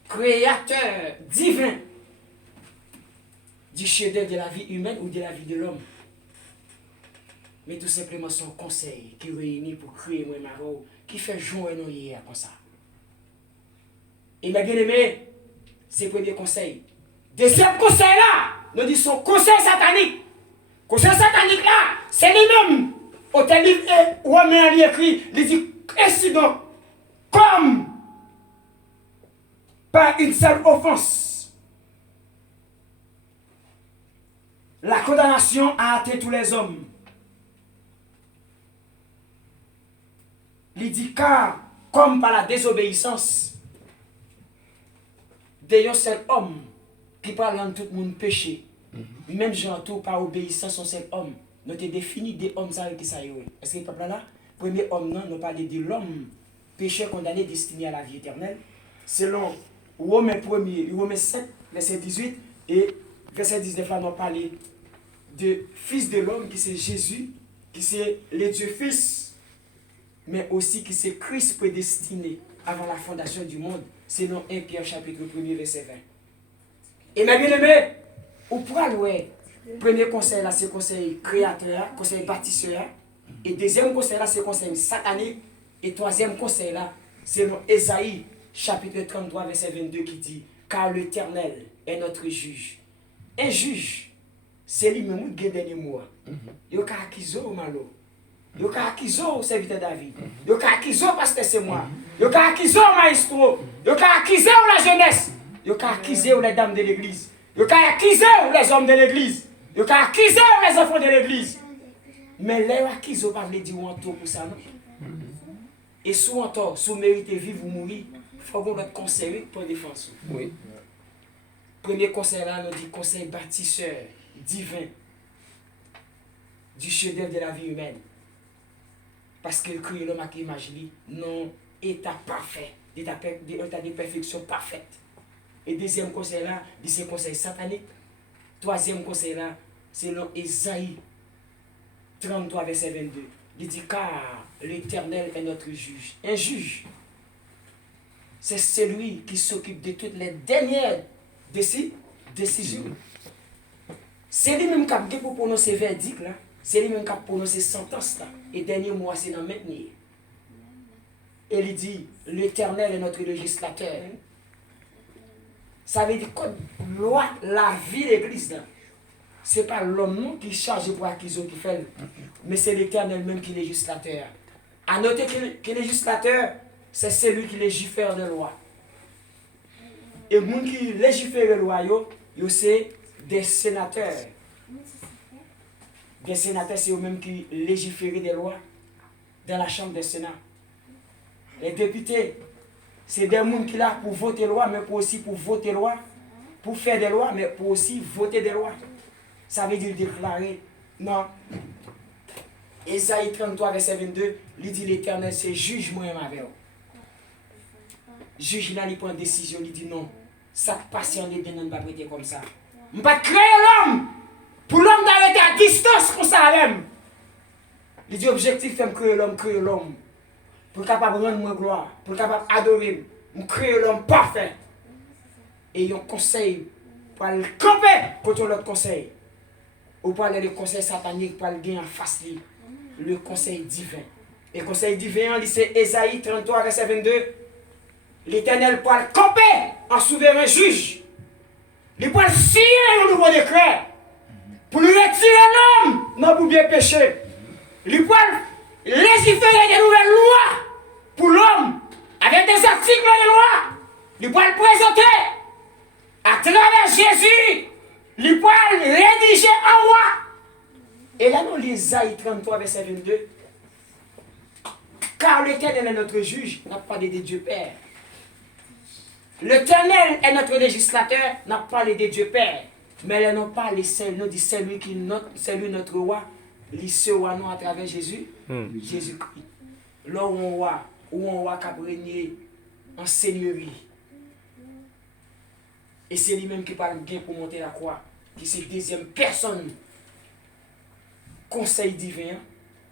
créateur divin du chef-d'œuvre de la vie humaine ou de la vie de l'homme. Mais tout simplement son conseil qui réunit pour créer moi Maro, qui fait jouer nos hier comme ça. Et mes bien-aimés, c'est le premier conseil. Deuxième conseil là, nous dit son conseil satanique. Conseil satanique là, c'est lui-même. Au tel livre, Romain lui écrit, il dit, ainsi donc, comme par une seule offense, la condamnation a atteint tous les hommes. Il dit, car, comme par la désobéissance d'un seul homme qui parle en tout le monde péché, même Jean tout par obéissance au seul homme, nous avons défini des hommes qui sont. Est-ce que le peuple là, premier homme, nous parlons de l'homme péché condamné destiné à la vie éternelle, selon Romains 1er, Romains 7, verset 18 et verset 19, là, nous parlons de fils de l'homme qui c'est Jésus, qui c'est le Dieu Fils, mais aussi qui c'est Christ prédestiné avant la fondation du monde. c'est dans 1 Pierre chapitre 1er verset 20. Et mes bien-aimés, ou pour aller, premier conseil là, c'est conseil créateur, conseil bâtisseur. Et deuxième conseil là, c'est conseil satanique. Et troisième conseil là, c'est dans Ésaïe chapitre 33 verset 22 qui dit, car l'Éternel est notre juge. Un juge, c'est lui-même qui a dernier mot. Il y a acquisé au malo. Il y a acquisé au serviteur David. Il y a acquisé au pasteur c'est moi. Il y a acquisé au maestro. Il y a acquisé la jeunesse. Il y a acquisé les dames de l'église. Il y a acquisé les hommes de l'église. Il y a acquisé les enfants de l'église. Mais les acquisé pas veut dire en tout pour ça non. Et sous en tort, sous mériter vivre ou mourir, il faut qu'on être conseiller pour défendre. Oui. Premier conseil là, nous dit conseil bâtisseur divin du chef-d'œuvre de la vie humaine. Parce qu'il crée l'homme avec l'image non état parfait, état de perfection parfaite. Et deuxième conseil là, c'est conseil satanique. Troisième conseil là, c'est dans Ésaïe 33 verset 22. Il dit car l'Éternel est notre juge. Un juge, c'est celui qui s'occupe de toutes les dernières décisions. C'est lui-même qui a pour prononcer verdict là. C'est lui-même qui a prononcé sentence là. Et dernier mot c'est dans maintenir. Et il dit l'Éternel est notre législateur. Ça veut dire que loi, la vie de l'église là. C'est pas l'homme qui est chargé pour acquisition qui fait, mais c'est l'Éternel même qui est législateur. À noter que le législateur, c'est celui qui légifère de loi. Et les gens qui légifèrent de loi, c'est des sénateurs. Des sénateurs, c'est eux-mêmes qui légifèrent des lois dans la chambre des sénats. Les députés, c'est des gens qui sont là pour voter loi, mais aussi pour voter loi, pour faire des lois, mais pour aussi voter des lois. Ça veut dire déclarer. Non. Ésaïe 33, verset 22, il dit l'Éternel, c'est juge moi avec vous. Juge là, il prend une décision, il dit non. Ça passe en est ne pas prêter comme ça. Je ne vais pas créer l'homme pour l'homme d'arrêter à distance pour ça même. Il dit objectif, c'est créer l'homme. Pour capable de rendre moi gloire, pour capable d'adorer, je crée l'homme parfait. Et il y a un conseil pour le camper contre l'autre conseil. Ou parler de conseil satanique pour le gagner en face le conseil divin. Et le conseil divin, c'est Ésaïe 33, verset 22. L'Éternel pour le camper en souverain juge. Il pour signer un nouveau décret. Pour lui retirer l'homme, non pour bien pécher. Il pour légiférer des nouvelles lois pour l'homme, avec des articles de loi. Il pour le présenter à travers Jésus. Il pour rédiger en roi. Et là, nous lisons Isaïe 33, verset 22. Car l'Éternel est notre juge, n'a pas parlé de Dieu Père. L'Éternel est notre législateur, n'a pas parlé de Dieu Père. Mais là, nous parle nous dit celui qui c'est lui notre roi, ce roi nous à travers Jésus, Jésus-Christ. Là où on roi qui a régné en seigneurie. Et c'est lui-même qui parle bien pour monter la croix, qui c'est deuxième personne. Conseil divin,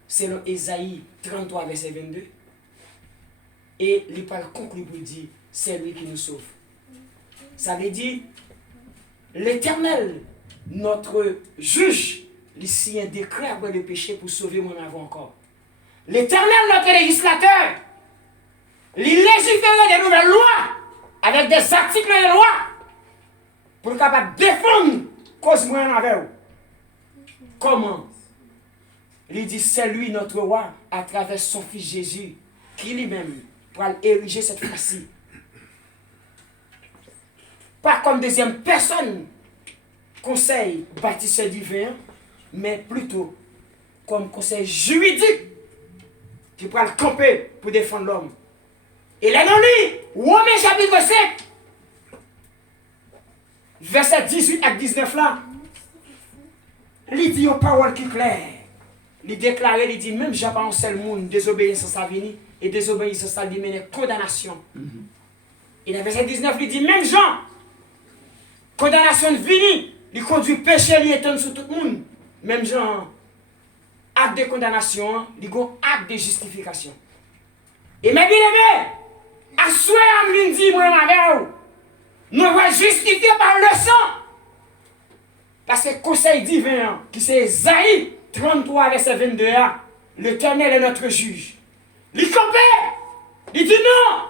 c'est dans Ésaïe 33, verset 22. Et il parle conclu pour dire, c'est lui qui nous sauve. Ça veut dire, l'Éternel, notre juge, il signe un décret après le péché pour sauver mon avant encore. L'Éternel, notre législateur, il légifère des nouvelles lois avec des articles de loi pour capable défendre cause moi avec vous. Comment? Il dit c'est lui notre roi à travers son fils Jésus qui lui-même pour ériger cette fois-ci. Pas comme deuxième personne, conseil bâtisseur divin, mais plutôt comme conseil juridique qui pourra le camper pour défendre l'homme. Et là, nous lit Romains chapitre 5, verset 18 à 19 là, il dit aux paroles qui claires. Il déclare, il dit, même j'ai pas un seul monde, désobéissance à venir, et désobéissance à lui mener condamnation. Et dans le verset 19, il dit, même Jean, condamnation venue, il conduit péché, il étonne sur tout le monde. Même Jean, acte de condamnation, il y a acte de justification. Et mes bien-aimés, À souhait, on dit, moi, ma mère, nous sommes justifiés par le sang. Parce que conseil divin, qui c'est Esaïe 33, verset 22, l'Éternel est notre juge. Il campait. Il dit non.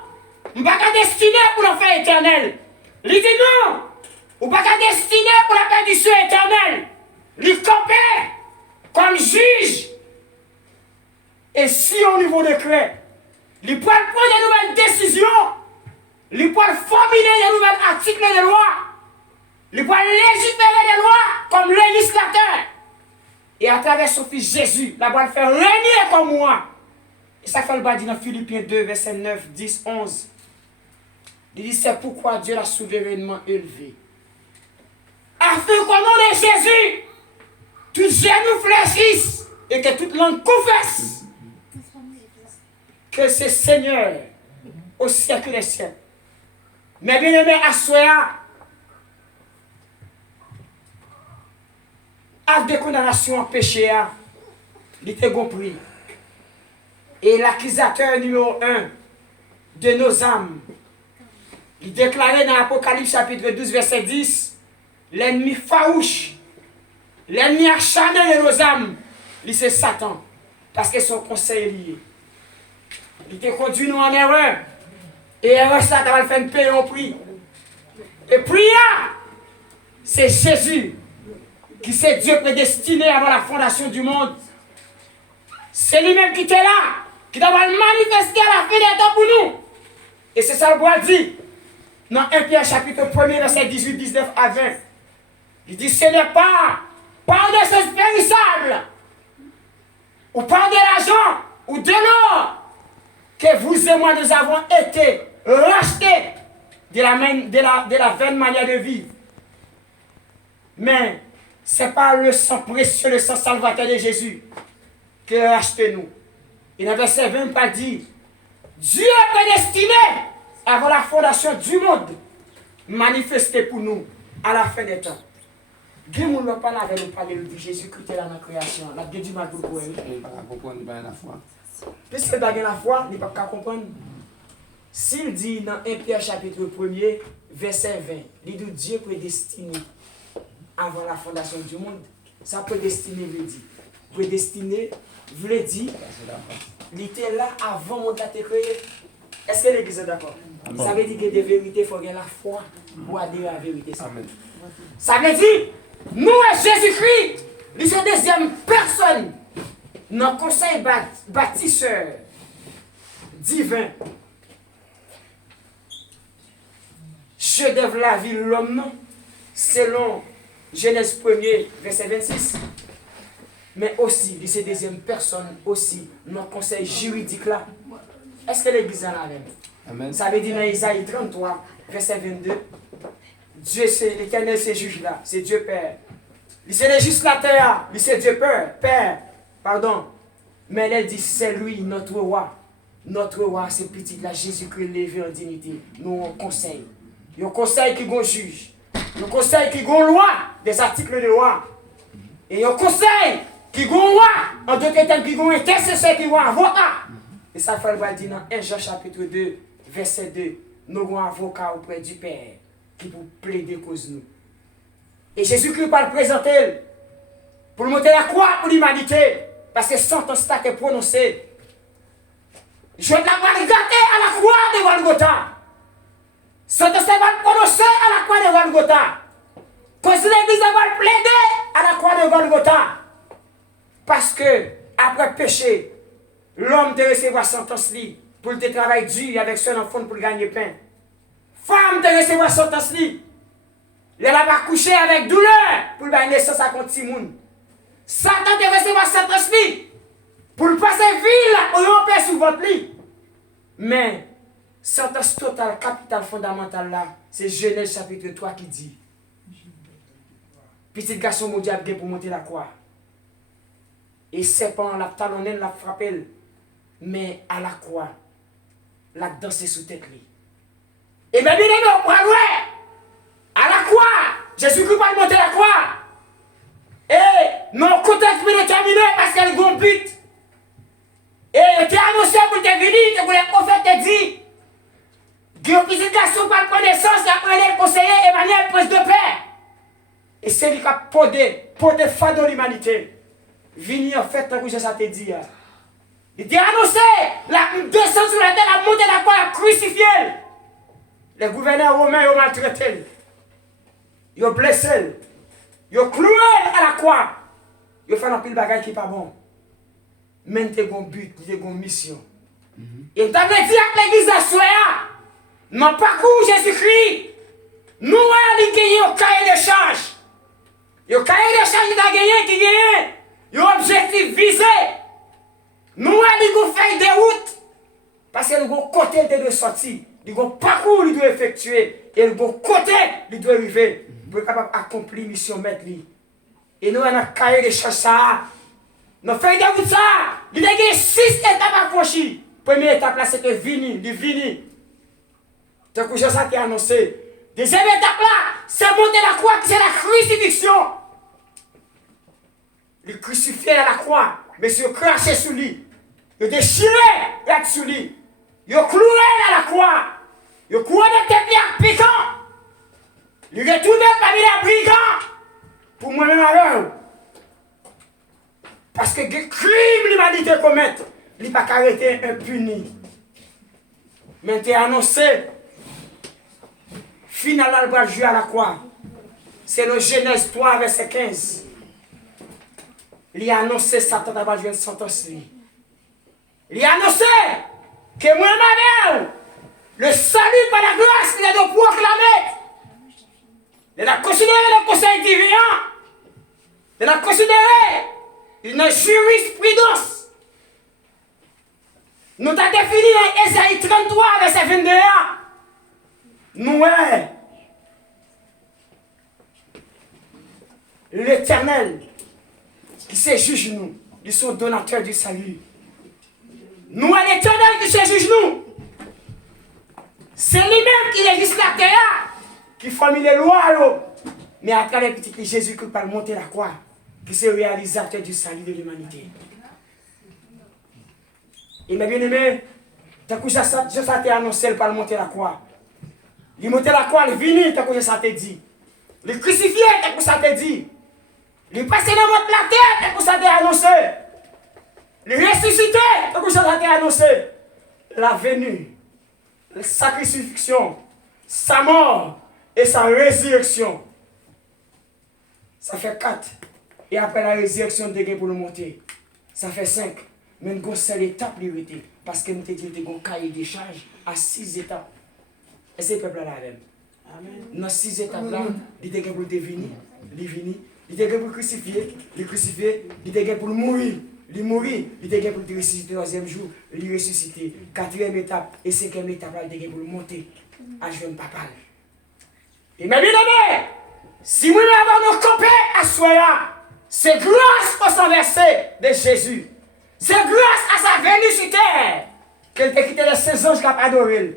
On ne va pas destiner pour l'enfer éternel. Il dit non. On ne va pas destiner pour la perdition éternelle. Il campait comme juge. Et si au niveau de clé, il peut prendre de nouvelles décisions, il peut formuler de nouvelles articles de loi, il peut légiférer des lois comme législateur. Et à travers son fils Jésus, la va le faire régner comme moi. Et ça fait le dit dans Philippiens 2, verset 9, 10, 11. Il dit, c'est pourquoi Dieu l'a souverainement élevé. Afin qu'au nom de Jésus, tout genou fléchisse et que toute langue confesse que c'est Seigneur au siècle des siècles. Mais bien aimé, Assoya, acte de condamnation en péché, il était compris. Et l'accusateur numéro 1 de nos âmes, il déclarait dans Apocalypse chapitre 12, verset 10, l'ennemi farouche, l'ennemi acharné de nos âmes, c'est Satan, parce que son conseil est lié. Il te conduit nous en erreur. Et erreur, ça va le faire payer un prix. Et puis, c'est Jésus qui c'est Dieu prédestiné avant la fondation du monde. C'est lui-même qui était là, qui doit le manifester à la fin des temps pour nous. Et c'est ça le bois dit dans 1 Pierre chapitre 1, verset 18, 19 à 20. Il dit, ce n'est pas par des choses périssables, ou par de l'argent, ou de l'or, que vous et moi nous avons été rachetés de la vaine manière de vivre. Mais c'est par le sang précieux, le sang salvateur de Jésus, qui a racheté nous. Et dans verset 20, pas dit, Dieu est prédestiné avant la fondation du monde, manifesté pour nous à la fin des temps. Dieu ne nous parle avec nous parler de Jésus-Christ dans la création. La Dieu dit mal pour vous. Il ne peut pas comprendre la foi. Puisque il n'a pas la foi, il ne peut pas comprendre. S'il dit dans 1 Pierre chapitre 1er, verset 20, il dit Dieu prédestiné avant la fondation du monde. Ça prédestiné veut dire. Prédestiné veut dire, il était là avant le monde a été créé. Est-ce que l'Église est d'accord? Ça veut dire que des vérités, il faut avoir la foi pour adhérer à la vérité. Amen. Ça veut dire, nous et Jésus-Christ, il est la deuxième personne dans le conseil bâtisseur divin. Chef-d'œuvre la vie de l'homme, selon Genèse 1er, verset 26. Mais aussi, il est la deuxième personne aussi dans le conseil juridique là. Est-ce que l'Église en a même? Amen. Ça veut dire dans Isaïe 33, verset 22. Dieu, c'est l'Éternel, c'est juge là, c'est Dieu Père. Il c'est le législateur, il c'est Dieu Père, pardon. Mais elle dit, c'est lui, notre roi. Notre roi, c'est petit là, Jésus-Christ levé en dignité. Nous, on conseille. Il y a un conseil qui est juge. Il y a un conseil qui est loi, des articles de loi. Et il y a un conseil qui est loi, en d'autres termes, qui est intercesseur, qui est avocat. Et ça fait le dire dans 1 Jean chapitre 2, verset 2. Nous avons un avocat auprès du Père qui pour plaider cause nous. Et Jésus-Christ va le présenter pour le monter la croix pour l'humanité. Parce que sentence là est prononcée. Je vais la regarder à la croix de Golgotha. Sentence va le prononcer à la croix de Golgotha. Cause l'Église va le plaider à la croix de Golgotha. Parce que, après péché, l'homme te recevoir sentence li pour le travail dur avec son enfant pour gagner pain. Femme te recevoir sentence li. Elle a pas couché avec douleur pour le naissance à contre Timoun. Satan te recevoir sentence li pour le passer ville pour romper sous votre lit. Mais sentence totale, capitale, fondamentale là, c'est Genèse chapitre 3 qui dit petit garçon mon diable pour monter la croix. Et serpent la talonné, la frappé. Mais à la croix, la danse sous tête lui. Et bien, on prend à la croix, Jésus-Christ va monter la croix. Et non, contexte bien déterminé parce qu'elle est un but. Et tu es annoncé pour te venir, tu voulais prophète te dit. conseiller Emmanuel, prince de paix. Et c'est lui qui a porté fin de l'humanité. Vini en fait, tant que ça te dit. Il a annoncé la descente sur la terre, la montée de la croix, la crucifié. Les gouverneurs romains ont maltraité. Ils ont blessé. Ils ont cloué à la croix. Ils ont fait un pile de bagages qui n'est pas bon. Mais ils ont un but, ils ont une mission. Et t'avais dit à l'église de Soya, dans le parcours Jésus-Christ, nous allons gagner au cahier d'échange. Le cahier d'échange qui a gagné, qui gagne, un objectif visé. Nous allons faire des routes. Parce que nous avons côté de sortie. Nous avons parcours qu'il doit effectuer. Et nous avons côté qu'il doit arriver. Pour être capable d'accomplir la mission mettre lui. Et nous avons un cahier d'échange ça. Nous faisons des routes ça. Il y a 6 étapes à franchir. Première étape là, c'était vini. Tant que ça qui est annoncé. Deuxième étape là, c'est monter la croix, c'est la crucifixion. Le crucifié à la croix, monsieur craché sous lui. Il déchiré là sous lui. Il cloué à la croix. Il couru de tête piquant. Il retourné parmi les brigands. Pour moi-même alors. Parce que le crime l'humanité commet, il n'a pas arrêté impuni. Mais il a annoncé. Finalement, il va jouer à la croix. C'est le Genèse 3, verset 15. Il a annoncé Satan va jouer une sentence. Il a annoncé que moi, ma mère, le salut par la grâce, il a de proclamer. Il a considéré le conseil divin. Il a considéré une jurisprudence. Nous avons défini dans Ésaïe 33, verset 21. Nous, l'Éternel, qui se juge nous, ils sont donateurs du salut. Nous, l'Éternel qui se juge nous, c'est lui-même qui légifère la terre, qui formule les lois, mais à travers petit Jésus qui parle monter la croix, qui est le réalisateur du salut de l'humanité. Et mes bien-aimés, tant que ça t'est annoncé, par monter la croix. Il monte la croix, il vient, tant que ça t'est dit. Il crucifié, tant que ça t'est dit. Il passe dans la terre, tant que ça t'est annoncé. Il ressuscité, tant que ça t'est annoncé. La venue, sa crucifixion, sa mort et sa résurrection. Ça fait 4. Et après la résurrection, de pour nous monter. Ça fait 5. Mais nous avons seule étape liberté. Parce que nous avons dit un cahier des charges à 6 étapes. Et c'est le peuple là même. Amen. Dans 6 étapes là, il était pour devenir, il était pour crucifier, il était pour mourir, il était pour ressusciter le 3e jour, il ressuscité. 4e étape et 5e étape là, il était pour monter à jeune papa. Et mes bien-aimés, si nous avons nos campés à Soya, c'est grâce au sang versé de Jésus. C'est grâce à sa venue sur terre qu'elle t'a quitté les 16 anges qui ont adoré.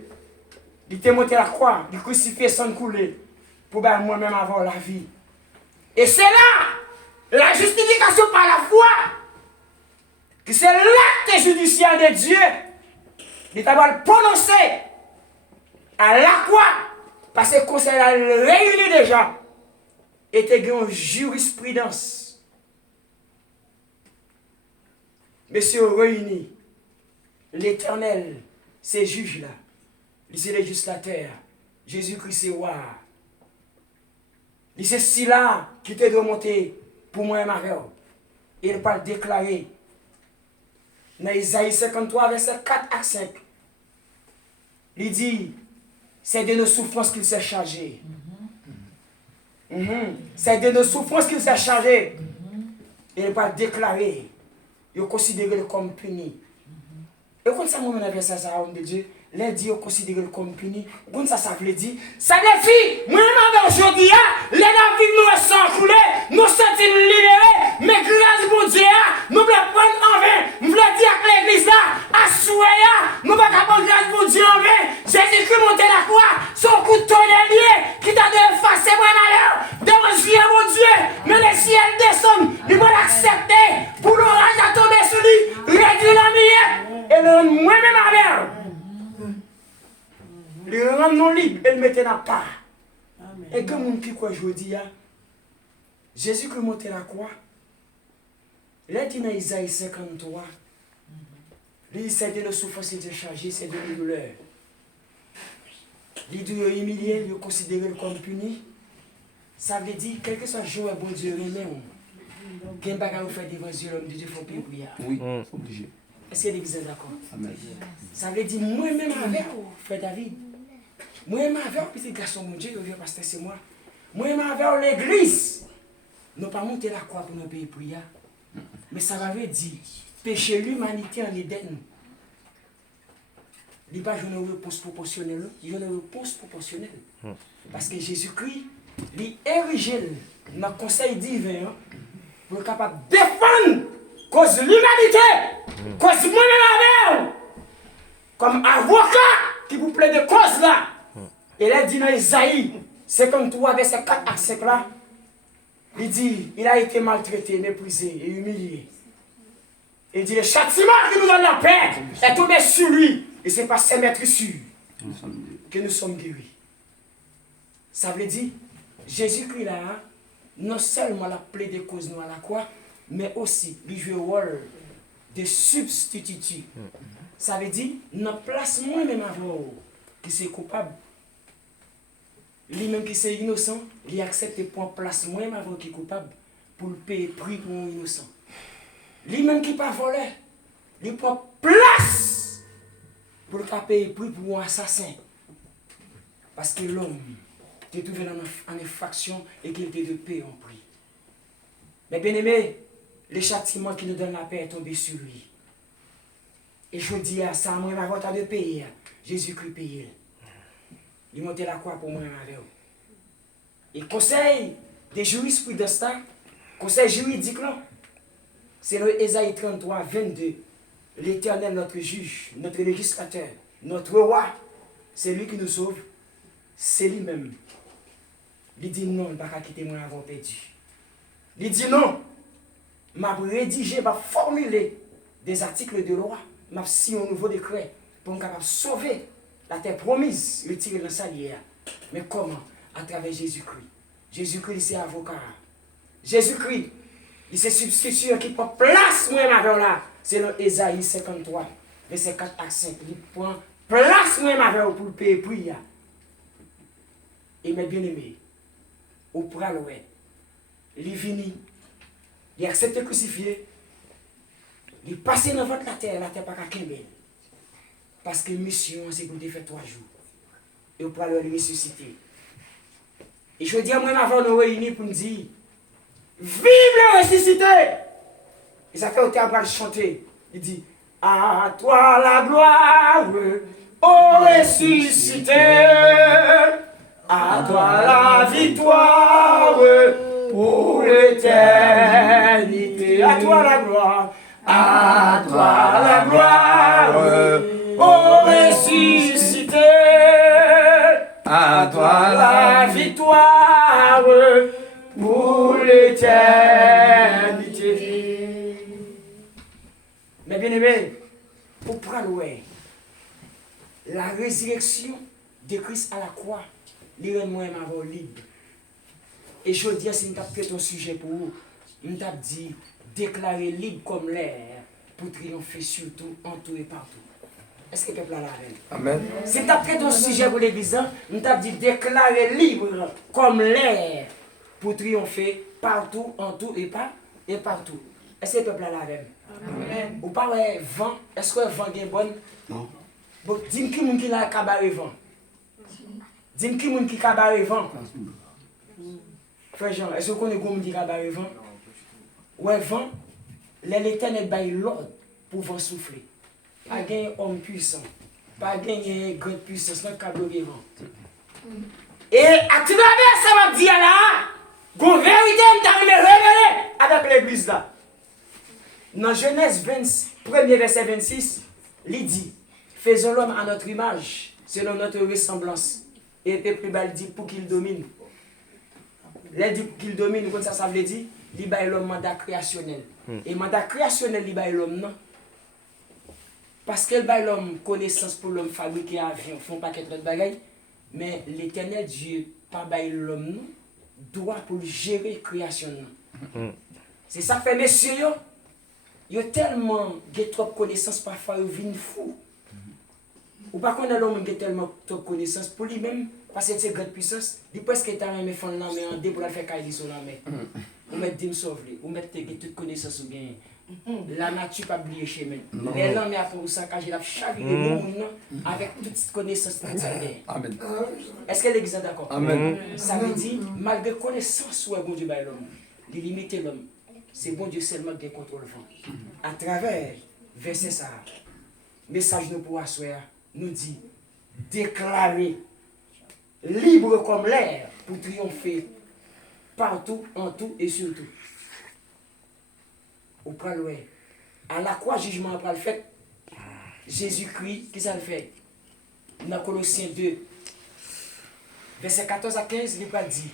Il t'a monté la croix, il crucifié sans couler, pour moi-même avoir la vie. Et c'est là, la justification par la foi, que c'est l'acte judiciaire de Dieu, il t'a prononcé à la croix, parce que le conseil a réuni déjà, et t'as une jurisprudence. Monsieur réunis, l'Éternel, ces juges-là, c'est le législateur, Jésus-Christ c'est roi. C'est cela qui te doit monter pour moi et ma mère. Il va déclarer dans Isaïe 53, verset 4 à 5. Il dit, c'est de nos souffrances qu'il s'est chargé. C'est de nos souffrances qu'il s'est chargé. Il va déclarer. Il considéré comme puni. Et quand ça m'a dit ça, de Dieu, les dieux considérés comme puni. Quand ça veut dire, ça veut dire, moi-même aujourd'hui, les navires nous sont coulés, nous sommes libérés, mais grâce à Dieu, nous voulons prendre en vain. Nous voulons dire à l'église là, à Soya, nous ne pouvons pas prendre grâce à Dieu en vain. Jésus-Christ monté la croix, son coup de tonnerre qui t'a effacé mon malheur. Devant mon Dieu, mais les ciels descendent, ils vont l'accepter pour l'orage à tomber sur lui, réduire la mienne et le moi-même à mère. Le rendre non libre et le mettre dans part. Et que mon qui quoi je dis, Jésus qui monte la croix, là, dit dans Isaïe 53, lui, c'est de nos souffrances et de charger, c'est de nos douleurs. Il dit, humilié, il considéré comme puni. Ça veut dire, quel que soit le jour, bon Dieu, remet. Quel bagage vous faites devant Dieu, l'homme de Dieu, il faut payer prière. Oui, obligé. Est-ce que l'église est d'accord? Amen. Ça veut dire, moi-même avec vous, frère David. Moi-même avec vous, petit garçon, mon Dieu, il vient pasteur, c'est moi. Moi-même avec vous, l'église. Nous pas monter la croix pour nous payer prière. Mais ça veut dire, pécher l'humanité en Éden. Il n'y a pas une réponse proportionnelle, il y a une réponse proportionnelle. Parce que Jésus-Christ, il érigé dans le conseil divin pour être capable de défendre cause de l'humanité, cause moi-même avec vous, comme avocat qui vous plaît de cause là. Et là, il dit dans Isaïe 53, verset 4 à 5 là, il dit, il a été maltraité, méprisé et humilié. Il dit, le châtiment qui nous donne la paix est tombé sur lui. Et c'est par ses maîtres sûrs que nous sommes guéris. Ça veut dire, Jésus-Christ là, non seulement la plaidé cause nous à la croix, mais aussi il joue le rôle de substitut. Ça veut dire, notre place moi-même avant qui c'est coupable, lui-même qui c'est innocent, il accepte pour place moi-même avant qui est coupable pour le payer prix pour un innocent. Lui-même qui pas volé, il prend place pour le payer prix pour un assassin. Parce que l'homme est trouvé en infraction et qu'il était de paix en prix. Mais bien aimé, le châtiment qui nous donne la paix est tombé sur lui. Et je dis à ça, moi, ma vote à de payer. Jésus-Christ payé. Il montait la croix pour moi avec vous. Et conseil des jurisprudence, conseil juridique, c'est le Ésaïe 33, 22. L'Éternel, notre juge, notre législateur, notre roi, c'est lui qui nous sauve. C'est lui-même. Il dit non, il ne va pas quitter moi avant perdu. Il dit non, m'a rédigé, m'a formulé des articles de loi, m'a signé un nouveau décret pour capable sauver la terre promise, retirer dans sa lière. Mais comment? À travers Jésus-Christ. Jésus-Christ, c'est avocat. Jésus-Christ, il s'est substitué qui prend place moi avec là. C'est dans Ésaïe 53, verset 4 à 5. Il prend place moi avec pour payer prière. Et mes bien-aimés, au pral, il est venu, il a accepté de crucifier, il est passé dans votre la terre pas qu'à Kimbel. Parce que mission, c'est pour faire 3 jours. Et au pral, il est ressuscité. Et je dis à moi, avant nous réunir pour nous dire, vive le ressuscité! Et ça fait au théâtre de chanter. Il dit, à toi la gloire, ô ressuscité! À toi la victoire pour l'éternité. À toi la gloire. À toi la gloire. Ô ressuscité. À toi la victoire pour l'éternité. Mais bien aimé, pour prendre la résurrection de Christ à la croix. Les rend moi m'avoir libre. Et je dis, si nous avons fait ton sujet pour vous, nous avons dit déclarer libre comme l'air pour triompher surtout, en tout et partout. Est-ce que le peuple a la reine? Amen. Si nous avons fait ton sujet pour l'église, nous avons dit déclarer libre comme l'air pour triompher partout, en tout et partout. Est-ce que le peuple a la reine? Amen. Ou pas vent? Est-ce que le vent est bon? Non. Bon, dis-moi qui a cabaret vent. Dis-moi qui est qui cabaret vent. Frère Jean, est-ce que vous connaissez qui cabaret vent? Ouais, vent, l'Éternel baille l'ordre pour vent souffler. Pas gagner homme puissant, pas gagner grande puissance, non cabaret vent. Et à travers ça, va dire là, qu'on vérité m't'a révélé avec l'église là. Dans Genèse 1er verset 26, il dit, faisons l'homme à notre image, selon notre ressemblance. Et le peuple dit pour qu'il domine. Il dit pour qu'il domine, comme ça veut dire, il y a l'homme mandat créationnel. Et mandat créationnel, il y a l'homme, non? Parce que l'homme connaissance pour l'homme fabriquer avion, font pas quelque chose de bagaille, mais l'Éternel Dieu pas bailler l'homme droit pour gérer création. C'est ça que fait messieurs yo. Yo tellement de trop connaissances parfois yo vinn fou. Ou pas connaître l'homme qui a tellement trop connaissances pour lui-même parce que c'est grande puissance, il presque est en train fond la main en deux pour la faire cailler sur la main. Ou mettre dim sauver, ou mettre toute connaissance ou bien la nature pas oublier chez moi. Les langues après ou saccager la chavirer monde avec toute connaissance que ça gagne. Amen. Est-ce que l'église est d'accord? Amen. Ça veut dire malgré connaissance où est bon Dieu by l'homme, il limite l'homme. C'est bon Dieu seulement qui contrôle le vent. À travers verset ça, message nous pour asseoir nous dit déclarer libre comme l'air pour triompher partout, en tout et surtout. Au praloin, à la croix jugement après le fait, Jésus-Christ, qui ça le fait? Dans Colossiens 2, verset 14 à 15, il va dire,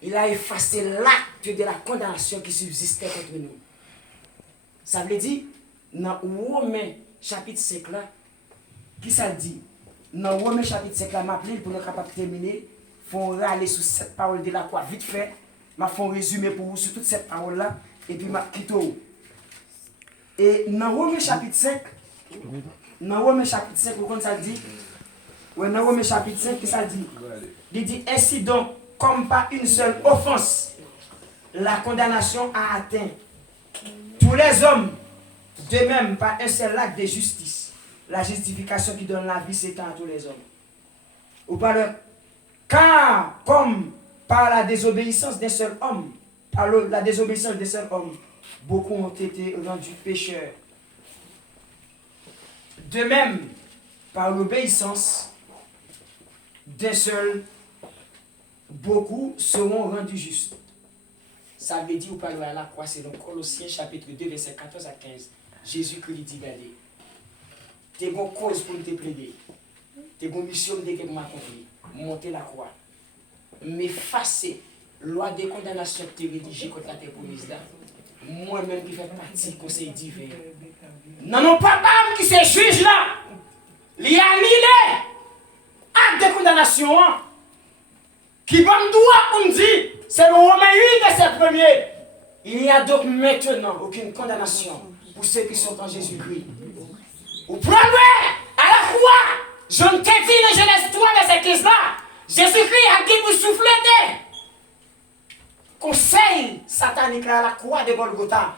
il a effacé l'acte de la condamnation qui subsistait contre nous. Ça veut dire, dans Romains chapitre 5 là, qui ça dit? Dans Romains chapitre 5 là, m'appelle pour nous capable de terminer, faut râler sur cette parole de la croix vite fait, m'a fait un résumé pour vous sur toute cette parole là, et puis m'a quitté. Et dans Romains chapitre 5, vous comprenez ça dit? Ouais, dans Romains chapitre 5, qui ça dit? Il dit ainsi donc, comme par une seule offense, la condamnation a atteint tous les hommes, de même par un seul acte de justice, la justification qui donne la vie s'étend à tous les hommes. Ou par le, car comme par la désobéissance d'un seul homme, par la désobéissance d'un seul homme, beaucoup ont été rendus pécheurs. De même, par l'obéissance d'un seul, beaucoup seront rendus justes. Ça veut dire, ou parler à la croix, c'est dans Colossiens chapitre 2, verset 14 à 15. Jésus-Christ dit, regardez, tu as une cause pour te plaider, tu as une mission de m'accomplir, monter la croix, m'effacer loi de condamnation que tu as rédigée contre la police là. Moi-même qui fais partie du conseil divin. Non, papa qui se juge là, il a annulé acte de condamnation qui va me droit pour me dire, c'est le Romain 8 verset 1er. Il n'y a donc maintenant aucune condamnation pour ceux qui sont en Jésus-Christ. Au premier, à la croix, je ne t'ai dit dans Genèse 3 verset 15 là, Jésus-Christ a dit vous souffler. Conseil satanique à la croix de Golgotha.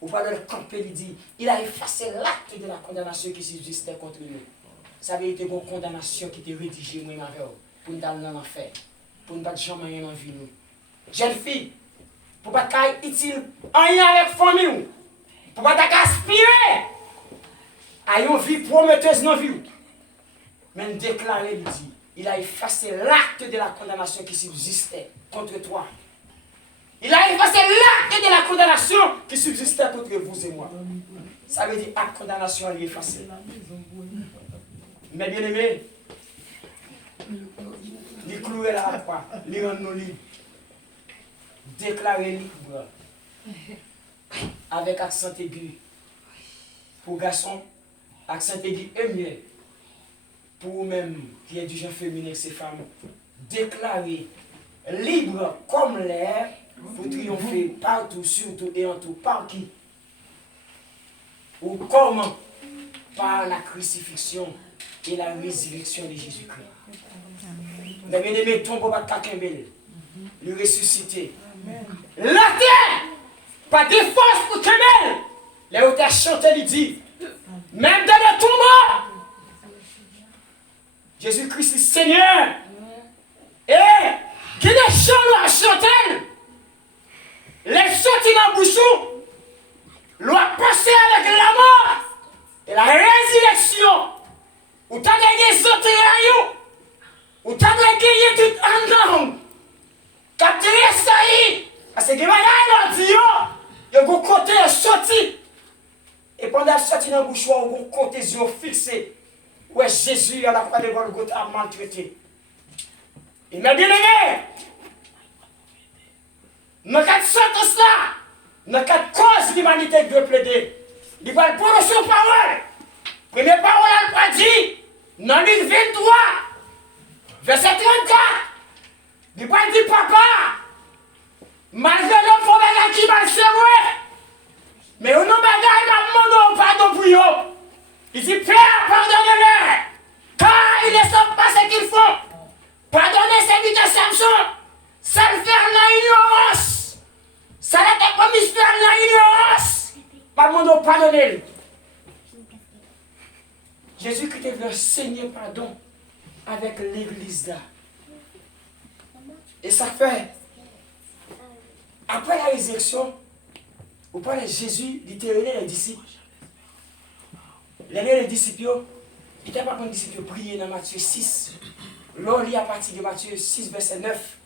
Ou pas le camper, il dit, il a effacé l'acte de la condamnation qui subsistait contre nous. Ça veut dire une condamnation qui était rédigée, moi, pour nous aller dans l'enfer, pour nous pas jamais en vie. Jeune fille, pour ne pas être utile en lien avec la famille, pour ne pas aspirer à une vie prometteuse dans la vie. Mais déclarer, il dit, il a effacé l'acte de la condamnation qui subsistait contre toi. Il a effacé l'acte de la condamnation qui subsistait contre vous et moi. Ça veut dire acte de condamnation est effacé. Mais bien aimé, il clouait là à quoi? Il rend nous libres. Déclarer libre. Avec accent aigu. Pour garçon, accent aigu est mieux. Pour vous-même qui est du genre féminin, ces femmes, déclarer libre comme l'air pour triompher partout, surtout et en tout. Par qui? Ou comment? Par la crucifixion et la résurrection de Jésus-Christ. Mais bien aimé, tombe pas de Kakembel, le ressusciter. La terre, pas de force pour Kembel. Les auteurs chantent, il dit, même dans le tombeau, Jésus-Christ est Seigneur. Et qui les chants à chanter, les sorties dans le bouchon, l'ont passé avec la mort et la résurrection. Ou t'as gagné sorti à you, ou t'as gagné tout en nom. Capturé ça y, parce que les bagages l'ont dit, il y a un côté sorti. Et pendant sorti dans le bouchon, il y a un côté fixé. Ouais, Jésus à la croix de Golgotha a maltraité. Il m'a bien aimé. Dans quatre sentences là, dans quatre causes l'humanité doit plaider. Il va prendre son parole. Première parole, elle va dire, dans l'île 23, Verset 34. Il va dire, papa, malgré l'homme, il faut bagay qui mal c'est vrai. Mais au nom bagay, il m'a demandé pardon pour eux. Il dit, Père, pardonne-leur, car ils ne savent pas ce qu'ils font. Pardonnez serviteur Samson, ça le fait en ignorance. Ça l'était promis faire en ignorance. Pas demandé pardonner. Jésus-Christ est venu enseigner pardon avec l'église là. Et ça fait, après la résurrection, vous parlez Jésus, il était réuni les disciples. Les disciples, il n'était pas comme disciples prier dans Matthieu 6. Là, on lit à partir de Matthieu 6, verset 9.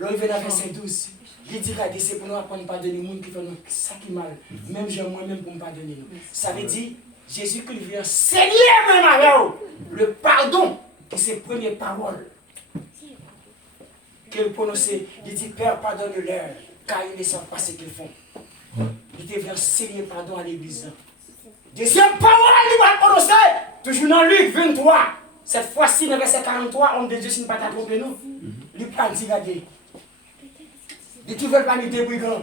Là, il vient dans verset 12. Il dit que c'est pour nous apprendre à pardonner les gens qui font ça qui mal. Même moi-même pour me pardonner. Ça veut dire, Jésus qui vient enseigner même avec le pardon, qui c'est la première parole qu'il prononçait. Il dit, Père, pardonne-leur, car ils ne savent pas ce qu'ils font. Il devait enseigner pardon à l'église. Deuxième parole, il va prononcer, toujours dans Luc 23. Cette fois-ci, dans verset 43, homme de Dieu, si ne pas tromper nous. Luc a dit, regardez. Et tu veux pas nous débrigands.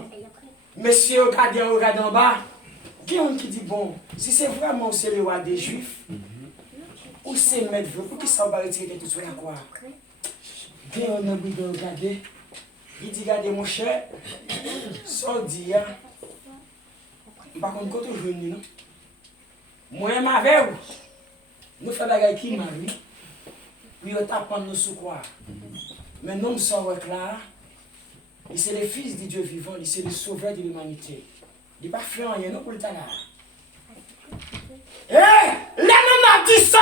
Monsieur, regardez en bas. Quelqu'un qui dit, bon, si c'est vraiment c'est le roi des Juifs, ou c'est maître, pour qui ça va retirer tout sur la croix. Quelqu'un a regardé. Il dit, regardez mon cher, sans dire, par contre, quand tu veux, non? Moi et ma veuve, nous faisons des choses qui marient, puis on tape nous sous quoi. Mais nous, nous sommes là, et c'est le Fils du Dieu vivant, c'est le sauveur de l'humanité. Il n'est pas fait rien, non, pour le talent. Eh, l'homme a dit ça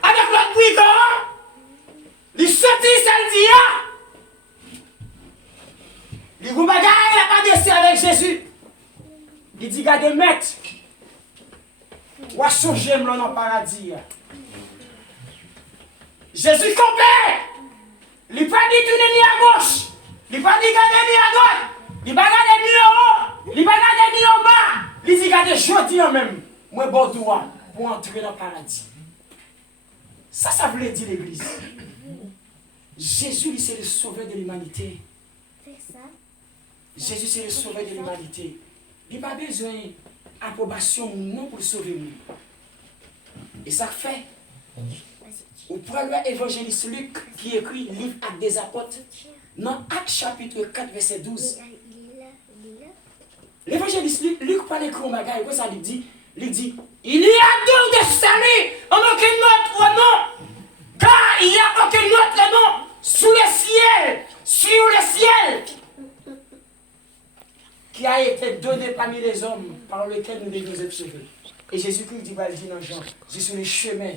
avec l'autre brigand. Il sortit samedi. Il dit, il n'a pas dessus avec Jésus. Il dit, regardez, maître. Ou à changer dans le paradis. Jésus compère. Il n'a pas dit tourner ni à gauche. Il n'a pas dit garder ni à droite. Il n'a pas gardé ni en haut. Il n'a pas gardé ni en bas. Il dit garder jeudi en même. Moi, bon droit pour entrer dans le paradis. Ça voulait dire l'église. Jésus, c'est le sauveur de l'humanité. Jésus, c'est le sauveur de l'humanité. Il n'a pas besoin d'approbation non pour le sauver. Et ça fait. Au premier évangéliste Luc qui écrit le livre Actes des Apôtres, dans Actes chapitre 4, verset 12. L'évangéliste Luc parle de Bagay, ça lui dit, il y a donc des saluts en aucun autre nom, car il n'y a aucun autre nom sous le ciel, qui a été donné parmi les hommes par lequel nous devons être sauvés. Et Jésus-Christ dit dans Jean, je suis le chemin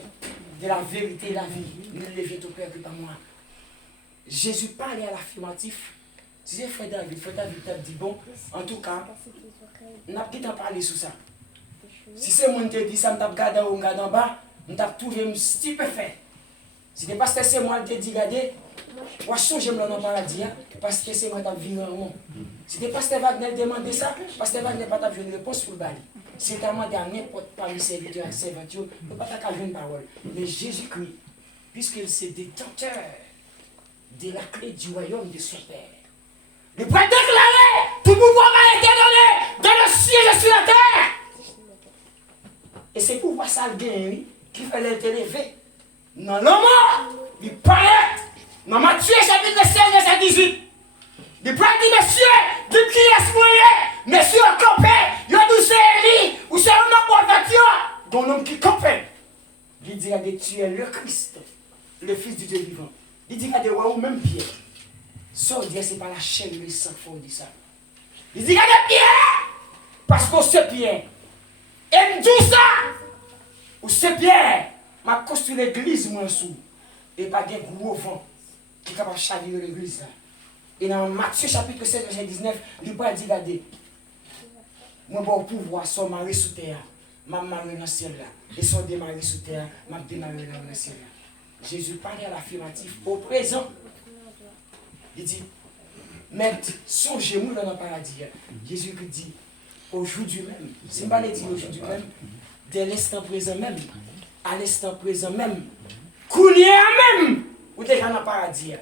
de la vérité et la vie. Ne levez au Père que par moi. Jésus parlait à l'affirmatif. Si c'est Frère David t'a dit, bon, en tout cas, on n'a pas parlé sur ça. Si c'est moi qui te dit ça, je regarde en haut, regarde en bas, je t'ai trouvé stupéfait. Si c'est parce que c'est moi qui te dit, regardez, je vais changer dans le paradis, parce que c'est moi qui t'ai vu en haut. Si c'est parce que Wagner demandé ça, parce que Wagner n'a pas eu une réponse pour le bali. C'est tellement dernier n'importe pas le serviteur et serviteur, il ne peut pas avoir une parole. Mais Jésus-Christ, puisqu'il s'est détenteur de la clé du royaume de son Père, il peut déclarer tout pouvoir m'a été donné dans le ciel et sur la terre. Et c'est pour voir ça le gain qui fallait être élevé. Dans le mort, il paraît, dans Matthieu chapitre 16, verset 18. Il peut dire, monsieur, de qui est-ce moyen? Monsieur, campé, il y a douce Élie, ou c'est un homme en voiture, dont l'homme qui campait. Il dit, tu es le Christ, le Fils du Dieu vivant. Il dit, ou même Pierre. Ça, c'est pas la chair et le sang qu'il faut dire ça. Il dit, Pierre, parce que c'est Pierre. Et tout ça, ou c'est Pierre, m'a construit l'église, moi, sous. Et pas des gros vent qui est capable de chavirer l'église. Et dans Matthieu chapitre 7, verset 19, il va dire, regardez, moi, bon pouvoir, son mari sous terre, ma mari dans le ciel là. Et son démarré sous terre, ma démarré dans le ciel là. Jésus parle à l'affirmatif au présent. Il dit, maître, songez-moi dans le paradis. Jésus dit, aujourd'hui même, c'est pas le dire aujourd'hui même, dès l'instant présent même, à l'instant présent même, Kounia même, ou déjà dans le paradis.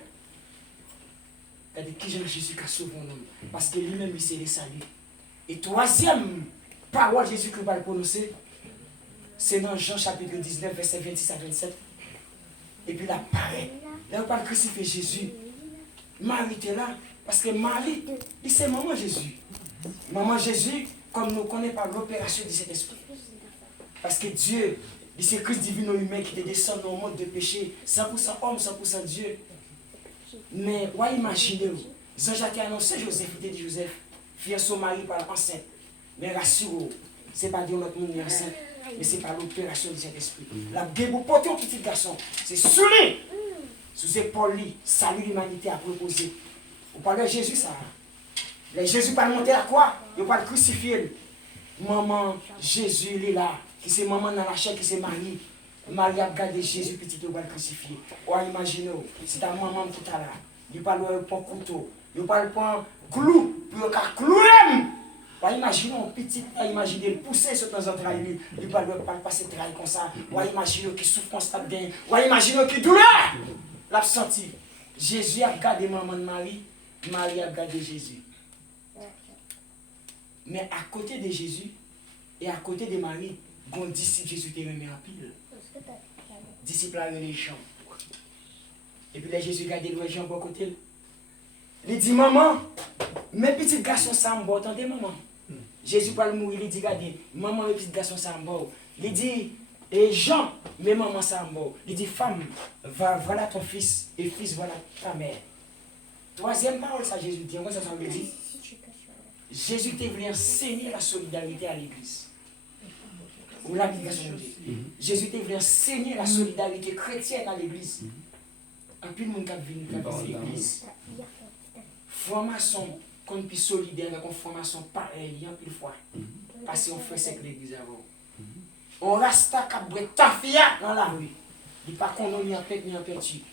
C'est-à-dire qui Jésus qui a sauvé un homme. Parce que lui-même, il s'est le salut. Et troisième parole Jésus que va le prononcer, c'est dans Jean chapitre 19, verset 26 à 27. Et puis là, pareil. Là, on parle crucifier Jésus. Marie était là. Parce que Marie, c'est maman Jésus. Maman Jésus, comme nous connaissons par l'opération de cet esprit. Parce que Dieu, c'est Christ divin humain qui te descend dans le monde de péché. 100% homme, 100% Dieu. Mais, ouais, imaginez-vous. Jean-Jacques a annoncé Joseph, il dit Joseph, fier son mari par enceinte. Mais rassurez-vous, ce n'est pas de notre monde enceinte, mais c'est par l'opération de cet esprit. La guerre pour porter un petit garçon, c'est sous lui, sous épaules, salut l'humanité à proposer. On parle de Jésus, ça. Les Jésus pas monter à quoi? Il pas le crucifier. Maman, Jésus, il est là. Qui c'est maman dans la chair, qui c'est Marie. Marie a gardé Jésus, petit, il va le crucifier. Ou imaginez, c'est ta maman qui est là. Il parle de un couteau. Il parle de un clou. Pour clouer. Ou imaginez un petit, imaginez le pousser sur temps en temps. Il parle de passer travail comme ça. Ou imaginez qu'il souffre constamment bien. Ou imaginez qu'il douleur. L'a senti. Jésus a gardé maman de Marie. Marie a gardé Jésus. Mais à côté de Jésus et à côté de Marie, un disciple Jésus te remet en pile. Disciple a les gens. Et puis là, Jésus garde les gens pour côté. Il dit, maman, mes petits garçons ça me attendez maman. Jésus parle mourir, il dit, regardez, maman, mes petits garçons ça me il dit, et Jean, mes mamans ça me il dit, femme, voilà ton fils, et fils, voilà ta mère. Troisième parole, ça Jésus dit, on ça veut dire. Jésus te voulu enseigner la solidarité à l'église. Ou l'application de Dieu. Jésus te voulu enseigner la solidarité chrétienne à l'église. En plus, le monde qui vient à l'église. Formation qu'on puisse solidaire avec une formation pareille, en plus fois. Parce qu'on fait ça que l'église avant. On reste à cabrer tafia dans la rue. Il n'y a pas qu'on ni en tête ni en petit.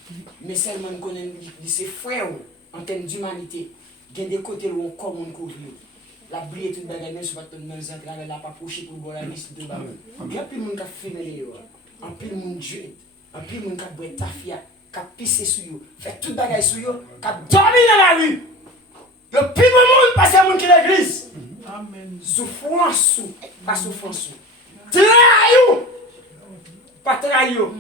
Mais seulement qu'on connaît ses frères en termes d'humanité. Il y a des côtés où on commande couvrir. La brille est toute bagarre, même si on va dans les entrailles, elle n'a pas approché pour voir la liste de bas. Il y a plus de monde qui a fait les en plus de monde Dieu, en plus de monde qui a bu tafia, qui a pissé sur eux, fait toute bagarre sur eux, qui a dormi dans la rue. Il y a plus de monde parce qu'il y a monde qui est l'église. Souffrance, pas souffrance. Trahio, pas trahio.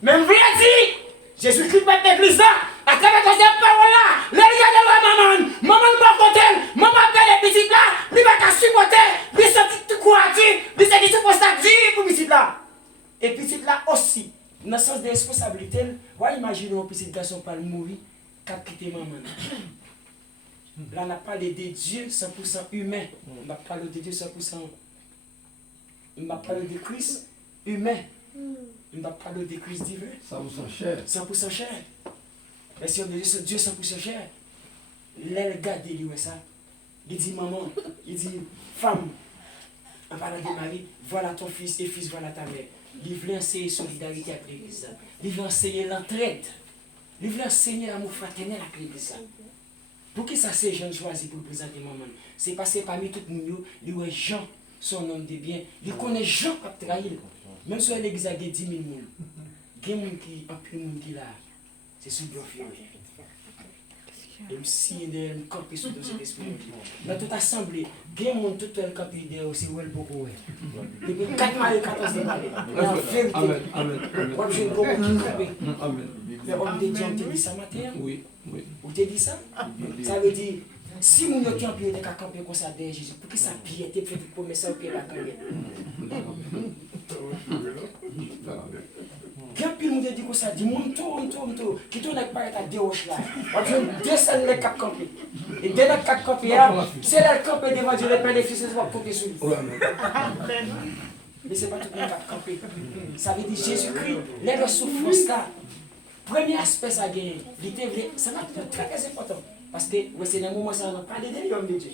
Même vrai dit, Jésus-Christ va être l'église là. À travers cette parole-là, les gars de maman ne va pas côté, maman fait des petites là, lui va pas supporter, lui se dit quoi dire, lui se dit tout pour ça dire pour petite là. Et petite là aussi, dans le sens de responsabilité, vous imaginez un petit garçon pas mourir, qui a quitté maman. Là, on a parlé de Dieu 100% humain. On va parler de Dieu 100%. On va parler de Christ humain. On va parler de Christ divin. 100% cher. 100% cher. Mais si on dit Dieu 100% cher, là, regardez lui ça. Il dit maman, il dit femme, en parlant de Marie, voilà ton fils et fils, voilà ta mère. Il veut enseigner solidarité avec l'église. Il veut enseigner l'entraide. Il veut enseigner l'amour fraternel avec l'église. Pour qui ça ces jeunes choisis pour présenter maman? C'est parce que parmi tout le monde, il y a Jean, son homme de bien. Il connaît Jean qui a trahi. Même si l'église a 10 000 personnes, il y a des gens qui ont plus de monde qui là. C'est ce que je fais. Et si il y a un campé sous cet esprit. Dans toute assemblée, il y a des gens qui ont campé derrière aussi, où elle beaucoup. Depuis 4 mois et 14 années. En vérité. Moi, je ne comprends pas qui campé. Mais on te dit, on te dit ça matin? Oui, oui. On te dit ça? Ça veut dire, si mon campé est campé comme ça derrière Jésus, pour que sa piété fait pour mettre ça au pied de la campé. Bien plus nous dit comme ça, dit monte, qui tourne avec paraître à deux roches là. On dit descendre les quatre campés. Et dès les quatre campés, c'est là le campé devant Dieu, le Père des Fils, c'est va compter sur lui. Mais ce n'est pas tout le monde qui a campé. Ça veut dire Jésus-Christ, les souffrances là. Premier aspect ça gagne, ça va être très très important. Parce que c'est un moment où ça n'a pas de l'homme de Dieu.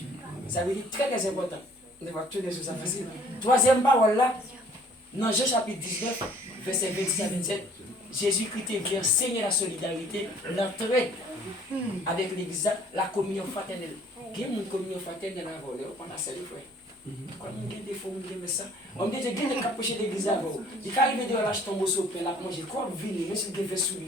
Ça veut dire très très important. On va tout les choses facile. Troisième parole là, dans Jean chapitre 19, verset 26 à 27, Jésus-Christ vient enseigner la solidarité, l'entraide avec l'église, la communion fraternelle. Il y a une communion fraternelle avant, on a ça les frères. Quand on a des fois, on dit ça. On dit que j'ai des capuches d'église avant. Il quand arrive de lâcher ton mot sur là, manger quoi, venir, mais c'est qu'il fait sous lui.